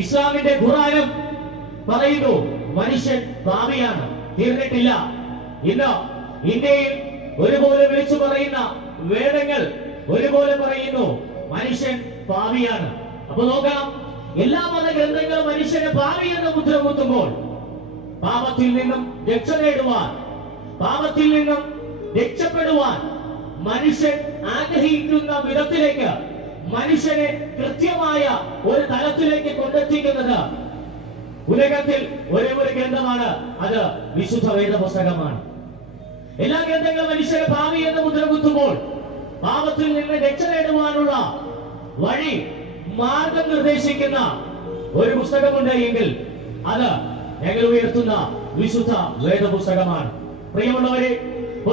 ഇസ്ലാമിന്റെ ഖുർആനും പറയുന്നു, മനുഷ്യൻ പാപിയാണ്. തീർന്നിട്ടില്ല. ഇന്ന് ഇന്ത്യയിൽ ഒരുപോലെ വിളിച്ചു പറയുന്ന വേദങ്ങൾ ഒരുപോലെ പറയുന്നു, മനുഷ്യൻ പാപിയാണ്. അപ്പൊ നോക്കണം, എല്ലാ മതഗ്രന്ഥങ്ങളും മനുഷ്യനെ പാപി എന്ന് മുദ്ര കുത്തുമ്പോൾ പാപത്തിൽ നിന്നും രക്ഷ നേടുവാൻ, പാപത്തിൽ നിന്നും രക്ഷപ്പെടുവാൻ മനുഷ്യൻ ആഗ്രഹിക്കുന്ന വിധത്തിലേക്ക് മനുഷ്യനെ കൃത്യമായ ഒരു തലത്തിലേക്ക് കൊണ്ടെത്തിക്കുന്നത് ഉലകത്തിൽ ഒരേ ഒരു ഗ്രന്ഥമാണ്, അത് വിശുദ്ധ വേദപുസ്തകമാണ്. എല്ലാ ഗ്രന്ഥങ്ങളും മനുഷ്യരെ പാപി എന്ന് മുദ്ര കുത്തുമ്പോൾ പാപത്തിൽ നിന്ന് രക്ഷ നേടുവാനുള്ള വഴി, മാർഗം നിർദ്ദേശിക്കുന്ന ഒരു പുസ്തകമുണ്ട് എങ്കിൽ അത് ഞങ്ങൾ ഉയർത്തുന്ന വിശുദ്ധ വേദപുസ്തകമാണ്. പ്രിയമുള്ളവരെ,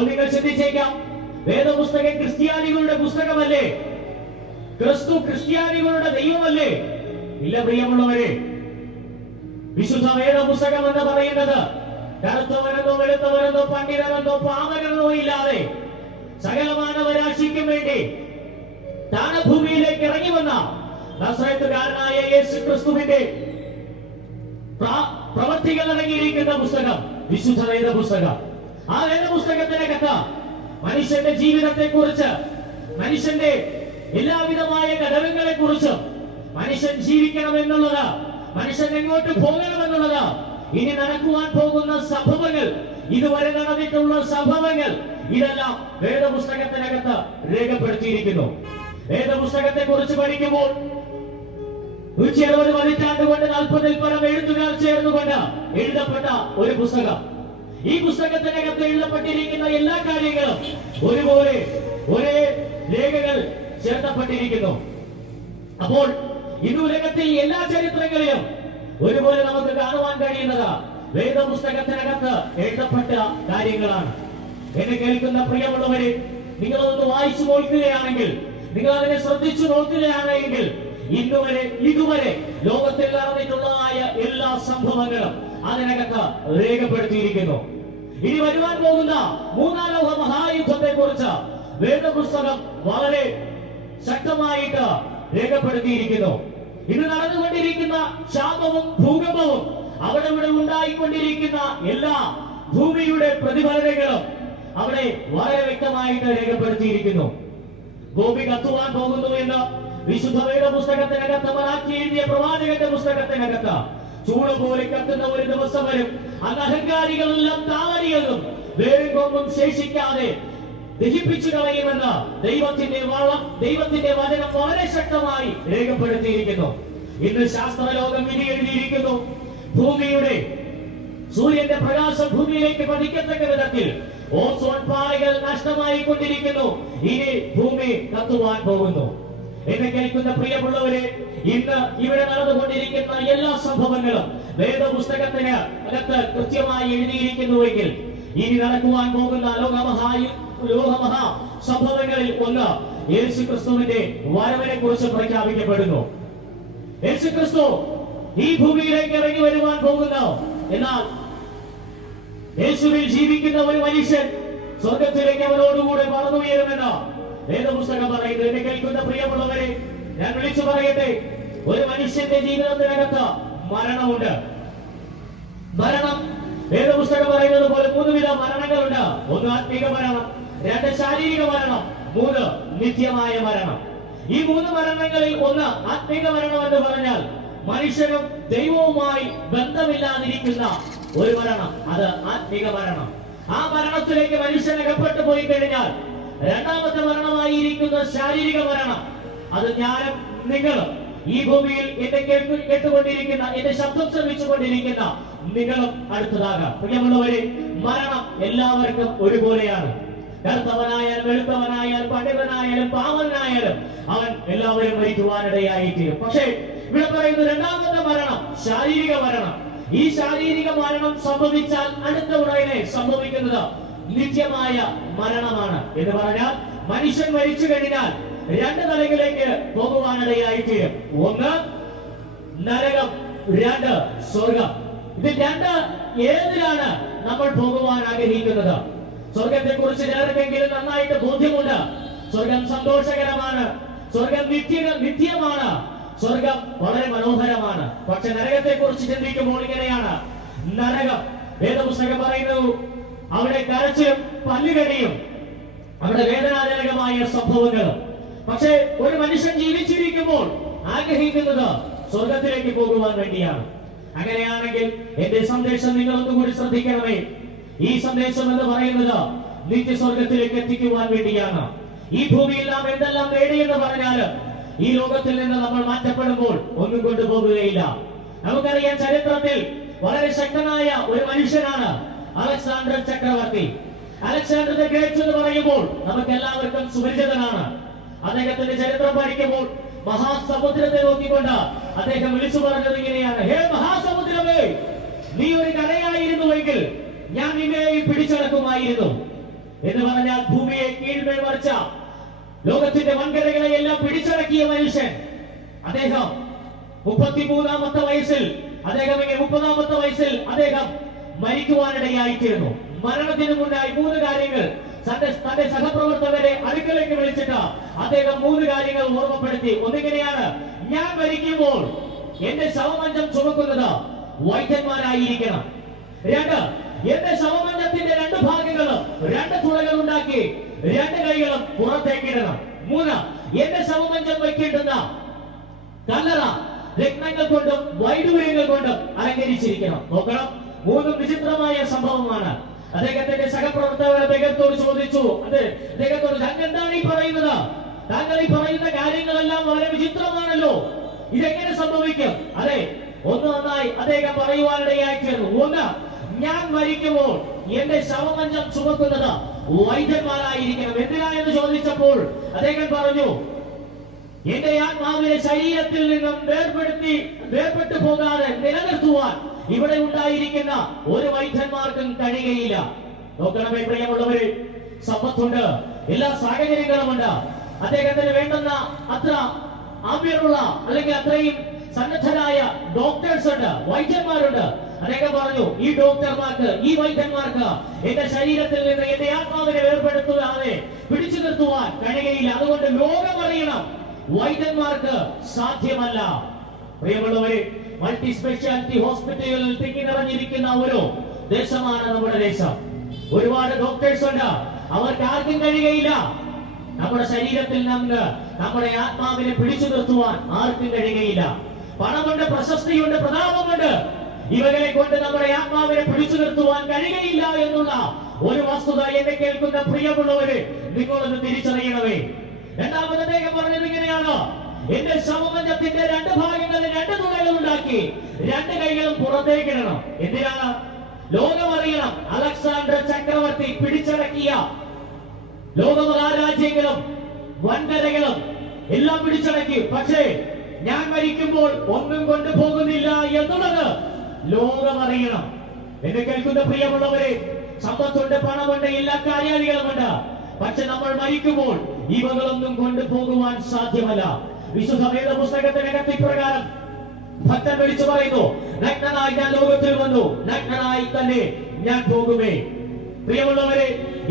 നിങ്ങൾ ചിന്തിച്ചേക്കാം, വേദപുസ്തകം ക്രിസ്ത്യാനികളുടെ പുസ്തകമല്ലേ? ക്രിസ്തു ക്രിസ്ത്യാനികളുടെ ദൈവമല്ലേ? ഇല്ല പ്രിയമുള്ളവരെ, വിശുദ്ധ വേദപുസ്തകം എന്ന് പറയുന്നത് കറുത്തവനെന്നോ വെളുത്തവനെന്നോ പണ്ഡിതനെന്നോ പാമകനെന്നോ ഇല്ലാതെ സകല മാനവരാശിക്കും വേണ്ടി താണഭൂമിയിലേക്ക് ഇറങ്ങി വന്ന നസ്രയത്തുകാരനായ യേശു ക്രിസ്തുവിന്റെ പ്രവൃത്തികൾ അടങ്ങിയിരിക്കുന്ന പുസ്തകം വിശുദ്ധ വേദപുസ്തകം. ആ വേദപുസ്തകത്തിനകത്ത് മനുഷ്യന്റെ ജീവിതത്തെ കുറിച്ച്, മനുഷ്യന്റെ എല്ലാവിധമായ ഘടകങ്ങളെ കുറിച്ചും, മനുഷ്യൻ ജീവിക്കണം എന്നുള്ളത്, മനുഷ്യൻ എങ്ങോട്ട് പോകണമെന്നുള്ളത്, ഇനി നടക്കുവാൻ പോകുന്ന സംഭവങ്ങൾ, ഇതുവരെ നടന്നിട്ടുള്ള സംഭവങ്ങൾ, ഇതെല്ലാം വേദപുസ്തകത്തിനകത്ത് രേഖപ്പെടുത്തിയിരിക്കുന്നു. വേദപുസ്തകത്തെ കുറിച്ച് പഠിക്കുമ്പോൾ 160 പതിറ്റാണ്ട് കൊണ്ട് 40-ൽ പരം എഴുത്തുകാർ ചേർന്നുകൊണ്ട് എഴുതപ്പെട്ട ഒരു പുസ്തകം. ഈ പുസ്തകത്തിനകത്ത് എഴുതപ്പെട്ടിരിക്കുന്ന എല്ലാ കാര്യങ്ങളും ഒരുപോലെ ഒരേ രേഖകൾ ചേർത്തപ്പെട്ടിരിക്കുന്നു. അപ്പോൾ ഇന്ന് ഉലകത്തിൽ എല്ലാ ചരിത്രങ്ങളിലും ഒരുപോലെ നമുക്ക് കാണുവാൻ കഴിയുന്നത് വേദപുസ്തകത്തിനകത്ത് എഴുതപ്പെട്ട കാര്യങ്ങളാണ്. എന്നെ കേൾക്കുന്ന പ്രിയമുള്ളവരെ, നിങ്ങളതൊന്ന് വായിച്ചു നോക്കുകയാണെങ്കിൽ, നിങ്ങൾ അതിനെ ശ്രദ്ധിച്ചു നോക്കുകയാണെങ്കിൽ ഇതുവരെ ലോകത്തിൽ നടന്നിട്ടുള്ളതായ എല്ലാ സംഭവങ്ങളും അതിനകത്ത് രേഖപ്പെടുത്തിയിരിക്കുന്നു. ഇനി വരുവാൻ പോകുന്ന മൂന്നാം ലോക മഹായുദ്ധത്തെ കുറിച്ച് വേദപുസ്തകം വളരെ ശക്തമായിട്ട് രേഖപ്പെടുത്തിയിരിക്കുന്നു. ഇന്ന് നടന്നുകൊണ്ടിരിക്കുന്ന ക്ഷാമവും ഭൂകമ്പവും അവിടെ ഇവിടെ ഉണ്ടായിക്കൊണ്ടിരിക്കുന്ന എല്ലാ ഭൂമിയുടെ പ്രതിഫലനങ്ങളും അവിടെ വളരെ വ്യക്തമായിട്ട് രേഖപ്പെടുത്തിയിരിക്കുന്നു. ഭൂമി കത്തുവാൻ പോകുന്നു എന്ന് വിശുദ്ധ വേദപുസ്തകത്തിനകത്ത് മലാക്കി എഴുതിയ പ്രവാചകന്റെ പുസ്തകത്തിനകത്ത് ചൂട് പോലെ കത്തുന്ന ഒരു ദിവസം വരും. അന്ന് അഹങ്കാരികളെല്ലാം താവരിയതും വേരും കൊമ്പും ശേഷിക്കാതെ ദഹിപ്പിച്ചു കളയുമെന്ന് ദൈവത്തിന്റെ വചനം വളരെ ശക്തമായി രേഖപ്പെടുത്തിയിരിക്കുന്നു. ഇന്ന് ശാസ്ത്രലോകം വിധി എഴുതിയിരിക്കുന്നു. ഭൂമിയുടെ സൂര്യന്റെ പ്രകാശം ഭൂമിയിലേക്ക് പതിക്കത്തക്ക വിധത്തിൽ ഓസോൺ പാളികൾ നഷ്ടമായി കൊണ്ടിരിക്കുന്നു. ഇനി ഭൂമി കത്തുവാൻ പോകുന്നു. എന്നെ കേൾക്കുന്ന പ്രിയമുള്ളവരെ, ഇന്ന് ഇവിടെ നടന്നുകൊണ്ടിരിക്കുന്ന എല്ലാ സംഭവങ്ങളും വേദപുസ്തകത്തിന് അകത്ത് കൃത്യമായി എഴുതിയിരിക്കുന്നുവെങ്കിൽ ഇനി നടക്കുവാൻ പോകുന്ന ലോകമഹാ സംഭവങ്ങളിൽ ഒന്ന് യേശുക്രിസ്തുവിന്റെ വരവിനെ കുറിച്ച് പ്രഖ്യാപിക്കപ്പെടുന്നു. യേശുക്രിസ്തു ഈ ഭൂമിയിലേക്ക് ഇറങ്ങി വരുവാൻ പോകുന്നു. എന്നാൽ യേശുവിൽ ജീവിക്കുന്ന ഒരു മനുഷ്യൻ സ്വർഗത്തിലേക്ക് അവരോടുകൂടെ പറന്നുയരുമെന്ന് വേദപുസ്തകം പറയുന്നു. എന്നെ കേൾക്കുന്ന പ്രിയമുള്ളവരെ, ഞാൻ വിളിച്ചു പറയട്ടെ, ഒരു മനുഷ്യന്റെ ജീവിതത്തിനകത്ത് മരണമുണ്ട്. മരണം വേദപുസ്തകം പറയുന്നത് പോലെ 3 വിധ മരണങ്ങളുണ്ട്. 1 ആത്മീക മരണം, 2 ശാരീരിക മരണം, 3 നിത്യമായ മരണം. ഈ 3 മരണങ്ങളിൽ 1 ആത്മീക മരണം എന്ന് പറഞ്ഞാൽ മനുഷ്യനും ദൈവവുമായി ബന്ധമില്ലാതിരിക്കുന്ന ഒരു മരണം, അത് ആത്മീക മരണം. ആ മരണത്തിലേക്ക് മനുഷ്യൻ അകപ്പെട്ടു പോയി കഴിഞ്ഞാൽ രണ്ടാമത്തെ മരണമായിരിക്കുന്ന ശാരീരിക മരണം, അത് ഞാനും നിങ്ങളും ഈ ഭൂമിയിൽ എന്നെ കേട്ടുകൊണ്ടിരിക്കുന്ന, എന്റെ ശബ്ദം ശ്രമിച്ചുകൊണ്ടിരിക്കുന്ന നിങ്ങളും അടുത്തതാകാം. പ്രിയമുള്ളവരെ, മരണം എല്ലാവർക്കും ഒരുപോലെയാണ്. കറുത്തവനായാലും വെളുത്തവനായാലും പണ്ഡിതനായാലും പാവനായാലും അവൻ എല്ലാവരും മരിക്കുവാനിടയായിത്തീരും. പക്ഷേ ഇവിടെ പറയുന്ന രണ്ടാമത്തെ മരണം ശാരീരിക മരണം. ഈ ശാരീരിക മരണം സംഭവിച്ചാൽ അടുത്ത ഉടനെ സംഭവിക്കുന്നത് നിത്യമായ മരണമാണ്. എന്ന് പറഞ്ഞാൽ മനുഷ്യൻ മരിച്ചു കഴിഞ്ഞാൽ 2 തലങ്ങളിലേക്ക് പോകുവാനിടയായിത്തീരും. 1 നരകം, 2 സ്വർഗം. ഇത് 2 ഏതിലാണ് നമ്മൾ പോകുവാൻ ആഗ്രഹിക്കുന്നത്? സ്വർഗത്തെ കുറിച്ച് ചിലർക്കെങ്കിലും നന്നായിട്ട് ബോധ്യമുണ്ട്. സ്വർഗം സന്തോഷകരമാണ്, സ്വർഗം നിത്യമാണ്, സ്വർഗം വളരെ മനോഹരമാണ്. പക്ഷെ നരകത്തെ കുറിച്ച് ചിന്തിക്കുമ്പോൾ ഇങ്ങനെയാണ്. നരകം, വേദപുസ്തകം പറയുന്നു, അവിടെ കരച്ചിലും പല്ലുകടിയും അവിടെ വേദനാജനകമായ സംഭവങ്ങളും. പക്ഷെ ഒരു മനുഷ്യൻ ജീവിച്ചിരിക്കുമ്പോൾ ആഗ്രഹിക്കുന്നത് സ്വർഗത്തിലേക്ക് പോകുവാൻ വേണ്ടിയാണ്. അങ്ങനെയാണെങ്കിൽ എന്റെ സന്ദേശം നിങ്ങൾ ഒന്നുകൂടി ശ്രദ്ധിക്കണമേ. ഈ സന്ദേശം എന്ന് പറയുന്നത് നിത്യസ്വർഗത്തിലേക്ക് എത്തിക്കുവാൻ വേണ്ടിയാണ്. ഈ ഭൂമിയിൽ നാം എന്തെല്ലാം നേടിയെന്ന് പറഞ്ഞാൽ ഈ ലോകത്തിൽ നിന്ന് നമ്മൾ മാറ്റപ്പെടുമ്പോൾ ഒന്നും കൊണ്ടുപോകുകയില്ല. നമുക്കറിയാം, ചരിത്രത്തിൽ വളരെ ശക്തനായ ഒരു മനുഷ്യനാണ് അലക്സാണ്ടർ ചക്രവർത്തി. അലക്സാണ്ടർ ദ ഗ്രേറ്റ് എന്ന് പറയുമ്പോൾ നമുക്ക് എല്ലാവർക്കും സുപരിചിതനാണ്. അദ്ദേഹത്തിന്റെ ചരിത്രം പഠിക്കുമ്പോൾ മഹാസമുദ്രത്തെ നോക്കിക്കൊണ്ട് അദ്ദേഹം വിളിച്ചു പറഞ്ഞത് ഇങ്ങനെയാണ്: ഹേ മഹാസമുദ്രമേ, നീ ഒരു കരയായിരുന്നുവെങ്കിൽ ഞാൻ നിന്നെ പിടിച്ചടക്കുമായിരുന്നു. എന്ന് പറഞ്ഞാൽ ഭൂമിയെ കീഴ്മേൽ മറിച്ച ലോകത്തിന്റെ വൻകരകളെ എല്ലാം പിടിച്ചടക്കിയ മനുഷ്യൻ അദ്ദേഹം 33-ാമത്തെ വയസ്സിൽ, അദ്ദേഹം 30-ാമത്തെ വയസ്സിൽ അദ്ദേഹം മരിക്കുവാനിടയായിത്തീരുന്നു. മരണത്തിന് മുന്നായി 3 കാര്യങ്ങൾ തന്റെ സഹപ്രവർത്തകരെ അടുക്കലേക്ക് വിളിച്ചിട്ട് അദ്ദേഹം 3 കാര്യങ്ങൾ ഓർമ്മപ്പെടുത്തി. ഒന്നിങ്ങനെയാണ്: ഞാൻ മരിക്കുമ്പോൾ എന്റെ ശവമഞ്ചം ചുമക്കുന്നത് വൈദ്യന്മാരായിരിക്കണം. 2, എന്റെ ശവമഞ്ചത്തിന്റെ 2 ഭാഗങ്ങളും 2 തുളകൾ ഉണ്ടാക്കി 2 കൈകളും പുറത്തേക്കിടണം. 3, എന്റെ ശവമഞ്ചം വയ്ക്കേണ്ടുന്ന കല്ലറ രത്നങ്ങൾ കൊണ്ടും വൈഡൂര്യങ്ങൾ കൊണ്ടും അലങ്കരിച്ചിരിക്കണം. നോക്കണം, 3 വിചിത്രമായ സംഭവമാണ്. അദ്ദേഹത്തിന്റെ സഹപ്രവർത്തകർ അദ്ദേഹത്തോട് ചോദിച്ചു, അദ്ദേഹത്തോട് താങ്കൾ എന്താണ് ഈ പറയുന്നത്? താങ്കൾ ഈ പറയുന്ന കാര്യങ്ങളെല്ലാം വളരെ വിചിത്രമാണല്ലോ, ഇതെങ്ങനെ സംഭവിക്കും? അതെ, ഒന്നായി അദ്ദേഹം പറയുവാനിടയായിത്തീർന്നു. 1, ഞാൻ മരിക്കുമ്പോൾ എന്റെ ശവമഞ്ചം ചുമക്കുന്നത് വൈദ്യന്മാരായിരിക്കണം. എന്തിനാ എന്ന് ചോദിച്ചപ്പോൾ അദ്ദേഹം പറഞ്ഞു, എന്റെ ആത്മാവിനെ ശരീരത്തിൽ നിന്നും വേർപെട്ടു പോകാതെ നിലനിർത്തുവാൻ ഇവിടെ ഉണ്ടായിരിക്കുന്ന ഒരു വൈദ്യന്മാർക്കും കഴിയുകയില്ല. നോക്കണമേ പ്രിയമുള്ളവരെ, സമ്പത്തുണ്ട്, എല്ലാ സാഹചര്യങ്ങളുമുണ്ട്, അദ്ദേഹത്തിന് വേണ്ടുന്ന അത്ര ആംബിയറുള്ള അല്ലെങ്കിൽ അത്രയും സന്നദ്ധരായ ഡോക്ടേഴ്സ് ഉണ്ട്, വൈദ്യന്മാരുണ്ട്. അദ്ദേഹം പറഞ്ഞു, ഈ ഡോക്ടർമാർക്ക്, ഈ വൈദ്യന്മാർക്ക് എന്റെ ശരീരത്തിൽ നിന്ന് എന്റെ ആത്മാവിനെ വേർപെടുത്താതെ പിടിച്ചു നിർത്തുവാൻ കഴിയുകയില്ല. അതുകൊണ്ട് ലോകം അറിയണം, വൈദ്യന്മാർക്ക് സാധ്യമല്ല. പ്രിയമുള്ളവരെ, മൾട്ടി സ്പെഷ്യാലിറ്റി ഹോസ്പിറ്റലുകളിൽ തിങ്ങി നിറഞ്ഞിരിക്കുന്ന ഒരു ദേശമാണ് നമ്മുടെ ദേശം. ഒരുപാട് ഡോക്ടേഴ്സ് ഉണ്ട്, അവർക്ക് ആർക്കും കഴിയുകയില്ല. നമ്മുടെ ശരീരത്തിൽ നിന്ന് നമ്മുടെ ആത്മാവിനെ പിടിച്ചു നിർത്തുവാൻ ആർക്കും കഴിയുകയില്ല. പണമുണ്ട്, പ്രശസ്തിയുണ്ട്, പ്രതാപമുണ്ട്, ഇവകളെ കൊണ്ട് നമ്മുടെ ആത്മാവിനെ പിടിച്ചു നിർത്തുവാൻ കഴിയുകയില്ല എന്നുള്ള ഒരു വസ്തുത എന്നെ കേൾക്കുന്ന പ്രിയമുള്ളവരെ നിങ്ങളൊന്ന് തിരിച്ചറിയണമേ. രണ്ടാമത് അദ്ദേഹം പറഞ്ഞത് ഇങ്ങനെയാണ്, എന്റെ ശവമഞ്ചത്തിന്റെ രണ്ട് ഭാഗങ്ങളിൽ രണ്ട് തുളകൾ ഉണ്ടാക്കി രണ്ട് കൈകളും പുറത്തേക്കിടണം. എന്തിനാണ്? ലോകം അറിയണം, അലക്സാണ്ടർ ചക്രവർത്തി പിടിച്ചടക്കിയ ലോകമഹാരാജ്യങ്ങളും വൻകരകളും എല്ലാം പിടിച്ചടക്കി. പക്ഷേ ഞാൻ മരിക്കുമ്പോൾ ഒന്നും കൊണ്ടുപോകുന്നില്ല എന്നുള്ളത് ലോകം അറിയണം. എന്നെ കേൾക്കുന്ന പ്രിയമുള്ളവരെ, സമ്പത്തുണ്ട്, പണമുണ്ട്, എല്ലാ കാര്യാദികളുമുണ്ട്. പക്ഷെ നമ്മൾ മരിക്കുമ്പോൾ ഇവകളൊന്നും കൊണ്ടുപോകുവാൻ സാധ്യമല്ല. വിശുദ്ധ വേദപുസ്തകത്തിനകത്ത് ഇപ്രകാരം ഭക്തൻ വിളിച്ചു പറയുന്നു, നഗ്നനായി ഞാൻ ലോകത്തിൽ വന്നു, നഗ്നനായി തന്നെ ഞാൻ പോകുമേ. പ്രിയമുള്ളവരെ,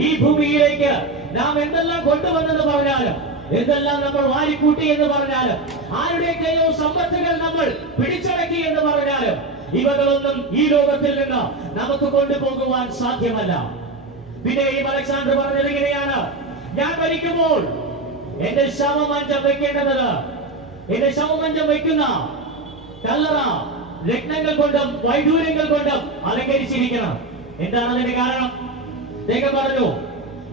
ഈ ഭൂമിയിലേക്ക് നാം എന്തെല്ലാം കൊണ്ടുവന്നെന്ന് പറഞ്ഞാലും, എന്തെല്ലാം നമ്മൾ വാരിക്കൂട്ടി എന്ന് പറഞ്ഞാലും, ആരുടെയൊക്കെയോ സമ്പത്തുകൾ നമ്മൾ പിടിച്ചടക്കി എന്ന് പറഞ്ഞാലും, ഇവകളൊന്നും ഈ ലോകത്തിൽ നിന്ന് നമുക്ക് കൊണ്ടുപോകുവാൻ സാധ്യമല്ല. പിന്നെയും അലക്സാണ്ടർ പറഞ്ഞത് ഇങ്ങനെയാണ്, ഞാൻ മരിക്കുമ്പോൾ എന്റെ ശവമഞ്ചം വയ്ക്കേണ്ടത്, എന്റെ ശവമഞ്ചം വയ്ക്കുന്ന കല്ലറ രത്നങ്ങൾ കൊണ്ടും വൈഡൂര്യങ്ങൾ കൊണ്ടും അലങ്കരിച്ചിരിക്കണം. എന്താണ് അതിന്റെ കാരണം? അദ്ദേഹം പറഞ്ഞു,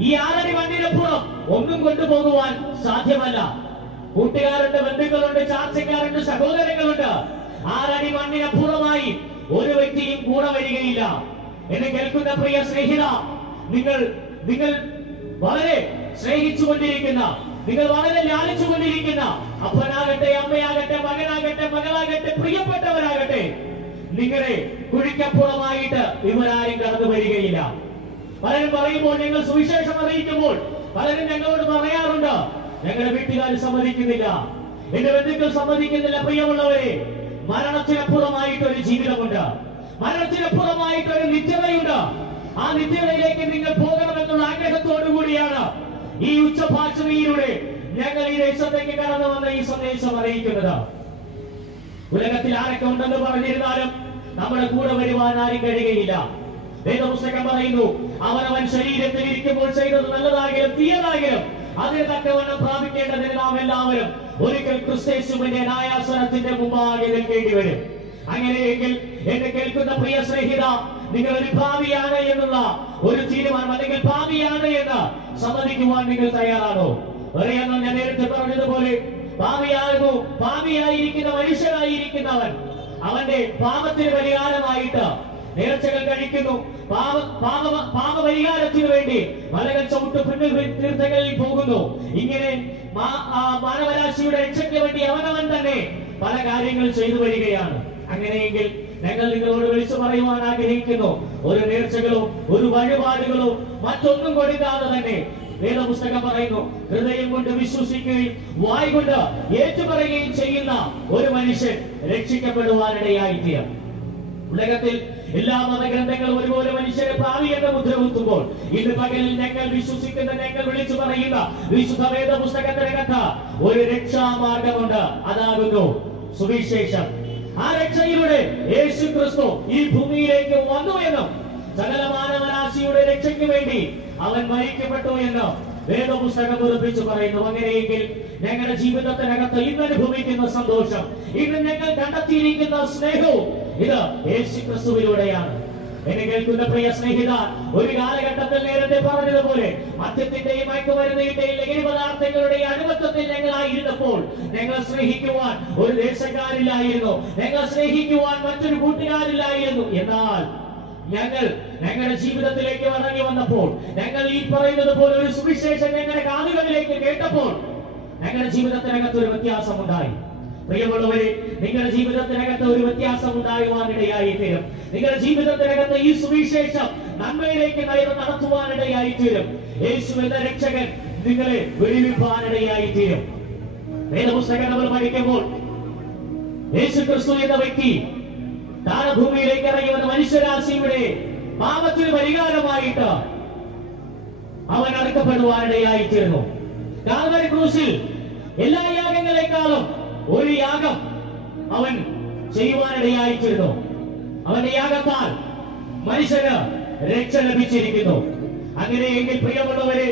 ഈ 6 അടി മണ്ണിനപ്പുറം ഒന്നും കൊണ്ടുപോകുവാൻ സാധ്യമല്ല. കൂട്ടുകാരുണ്ട്, ബന്ധുക്കളുണ്ട്, ചാർച്ചക്കാരുണ്ട്, സഹോദരങ്ങളുണ്ട്. 6 അടി മണ്ണിനപ്പുറമായി ഒരു വ്യക്തിയും കൂടെ വരികയില്ല. എന്നെ കേൾക്കുന്ന പ്രിയ സ്നേഹിത, നിങ്ങൾ വളരെ സ്നേഹിച്ചുകൊണ്ടിരിക്കുന്ന, നിങ്ങൾ വളരെ ലാളിച്ചുകൊണ്ടിരിക്കുന്ന അപ്പനാകട്ടെ, അമ്മയാകട്ടെ, മകനാകട്ടെ, മകളാകട്ടെ, പ്രിയപ്പെട്ടവരാകട്ടെ, നിങ്ങളെ കുഴിക്കപ്പുറമായിട്ട് ഇവരാരും കടന്നു വരികയില്ല. പലരും പറയുമ്പോൾ, ഞങ്ങൾ സുവിശേഷം അറിയിക്കുമ്പോൾ പലരും ഞങ്ങളോട് പറയാറുണ്ട്, ഞങ്ങളുടെ വീട്ടുകാർ സമ്മതിക്കുന്നില്ല, എന്റെ ബന്ധുക്കൾ സമ്മതിക്കുന്നില്ല. പ്രിയമുള്ളവരെ, മരണത്തിനപ്പുറമായിട്ടൊരു ജീവിതമുണ്ട്, മരണത്തിനപ്പുറമായിട്ടൊരു നിത്യതയുണ്ട്. ആ നിത്യതയിലേക്ക് നിങ്ങൾ പോകണമെന്നുള്ള ആഗ്രഹത്തോടു കൂടിയാണ് ഈ ഉച്ചഭാഷണിയിലൂടെ ഞങ്ങൾ ഈ ദേശത്തേക്ക് കടന്നു വന്ന ഈ സന്ദേശം അറിയിക്കുന്നത്. ഉലകത്തിൽ ആരൊക്കെ ഉണ്ടെന്ന് പറഞ്ഞിരുന്നാലും നമ്മുടെ കൂടെ വരുവാൻ ആരും കഴിയുകയില്ല. വേദപുസ്തകം പറയുന്നു, അവനവൻ ശരീരത്തിൽ ഇരിക്കുമ്പോൾ ചെയ്തത് നല്ലതാകിലും തീയതാകിലും അതിന് തക്കവണ്ണം പ്രാപിക്കേണ്ടതിന് നാം എല്ലാവരും ഒരിക്കൽ ക്രിസ്തേശുവിന്റെ ന്യായാസനത്തിന്റെ മുമ്പാകെ നിൽക്കേണ്ടി വരും. അങ്ങനെയെങ്കിൽ എന്നെ കേൾക്കുന്ന പ്രിയ സ്നേഹിത, നിങ്ങൾ ഒരു ഭാവിയാണ് എന്നുള്ള ഒരു തീരുമാനം, അല്ലെങ്കിൽ ഭാവിയാണ് എന്ന് സമ്മതിക്കുവാൻ നിങ്ങൾ തയ്യാറാണോ? അറിയാമോ, ഞാൻ നേരത്തെ പറഞ്ഞതുപോലെ ഭാവിയായിരിക്കുന്ന മനുഷ്യനായിരിക്കുന്നവൻ അവന്റെ പാപത്തിന് പരിഹാരമായിട്ട് നേർച്ചകൾ കഴിക്കുന്നു. പാപപരിഹാരത്തിനു വേണ്ടി മലകൾ ചവിട്ട് തീർത്ഥങ്ങളിൽ പോകുന്നു. ഇങ്ങനെ മാനവരാശിയുടെ രക്ഷയ്ക്ക് വേണ്ടി അവനവൻ തന്നെ പല കാര്യങ്ങൾ ചെയ്തു വരികയാണ്. അങ്ങനെയെങ്കിൽ ഞങ്ങൾ നിങ്ങളോട് വിളിച്ചു പറയുവാൻ ആഗ്രഹിക്കുന്നു, ഒരു നേർച്ചകളോ ഒരു വഴിപാടുകളോ മറ്റൊന്നും കൊടുക്കാതെ തന്നെ വേദപുസ്തകം പറയുന്നു, ഹൃദയം കൊണ്ട് വിശ്വസിക്കുകയും വായ് കൊണ്ട് ഏറ്റുപറയുകയും ചെയ്യുന്ന ഒരു മനുഷ്യൻ രക്ഷിക്കപ്പെടുവാനിടയായിത്തീരും. ഉലകത്തിൽ എല്ലാ മതഗ്രന്ഥങ്ങളും ഒരുപോലെ മനുഷ്യരെ ഭാവി എന്ന മുദ്ര കുത്തുമ്പോൾ, ഇന്ന് പകലിൽ ഞങ്ങൾ വിശ്വസിക്കുന്ന, ഞങ്ങൾ വിളിച്ചു പറയുന്ന വിശുദ്ധ വേദപുസ്തകത്തിനകത്ത് ഒരു രക്ഷാമാർഗമുണ്ട്. അതാകുന്നു സുവിശേഷം. ആ രക്ഷയിലൂടെ യേശു ക്രിസ്തു ഈ ഭൂമിയിലേക്ക് വന്നു എന്നും സകല മാനവരാശിയുടെ രക്ഷയ്ക്ക് വേണ്ടി അവൻ മരിക്കപ്പെട്ടു എന്ന് വേദപുസ്തകം ഉറപ്പിച്ചു പറയുന്നു. അങ്ങനെയെങ്കിൽ ഞങ്ങളുടെ ജീവിതത്തിനകത്ത് ഇന്ന് അനുഭവിക്കുന്ന സന്തോഷം, ഇന്ന് ഞങ്ങൾ കണ്ടെത്തിയിരിക്കുന്ന സ്നേഹവും ഇത് യേശു ക്രിസ്തുവിലൂടെയാണ്. എന്നെ കേൾക്കുന്ന പ്രിയ സ്നേഹിത, ഒരു കാലഘട്ടത്തിൽ നേരത്തെ പറഞ്ഞതുപോലെ മദ്യത്തിന്റെയും മയക്കുമരുന്നിന്റെയും ലഹരി പദാർത്ഥങ്ങളുടെയും അടിമത്തത്തിൽ ഞങ്ങളായിരുന്നപ്പോൾ ഞങ്ങൾ സ്നേഹിക്കുവാൻ ഒരു ദേശക്കാരില്ലായിരുന്നു, ഞങ്ങൾ സ്നേഹിക്കുവാൻ മറ്റൊരു കൂട്ടുകാരില്ലായിരുന്നു. എന്നാൽ ഞങ്ങളുടെ ജീവിതത്തിലേക്ക് ഇറങ്ങി വന്നപ്പോൾ, ഞങ്ങൾ ഈ പറയുന്നത് പോലെ ഒരു സുവിശേഷം ഞങ്ങളുടെ കാതുകളിലേക്ക് കേട്ടപ്പോൾ ഞങ്ങളുടെ ജീവിതത്തിനകത്ത് ഒരു വ്യത്യാസം ഉണ്ടായി. പ്രിയമുള്ളവരെ, നിങ്ങളുടെ ജീവിതത്തിനകത്ത് ഒരു വ്യത്യാസം ഉണ്ടാകുവാനിടയായി തീരും. നിങ്ങളുടെ ജീവിതത്തിനകത്ത് ഈ സുവിശേഷം നന്മയിലേക്ക് നടത്തുവാനിടയായി തീരും. യേശു എന്ന രക്ഷകൻ നിങ്ങളെ വെളിവിപ്പാനിടയായി തീരും. വേദപുസ്തകം നമ്മൾ പഠിക്കുമ്പോൾ യേശുക്രിസ്തു എന്ന വ്യക്തി താരഭൂമിയിലേക്ക് ഇറങ്ങി വന്ന മനുഷ്യരാശിയുടെ പാപത്തിന് പരിഹാരമായിട്ട് അവൻ അടക്കപ്പെടുവാനിടയായി തീർന്നു. കാൽവരി ക്രൂശിൽ എല്ലാ യാഗങ്ങളെക്കാളും ഒരു യാഗം അവൻ ചെയ്യുവാനിടയായി തീർന്നു. അവന്റെ യാഗത്താൽ മനുഷ്യന് രക്ഷ ലഭിച്ചിരിക്കുന്നു. അങ്ങനെയെങ്കിൽ പ്രിയമുള്ളവരെ,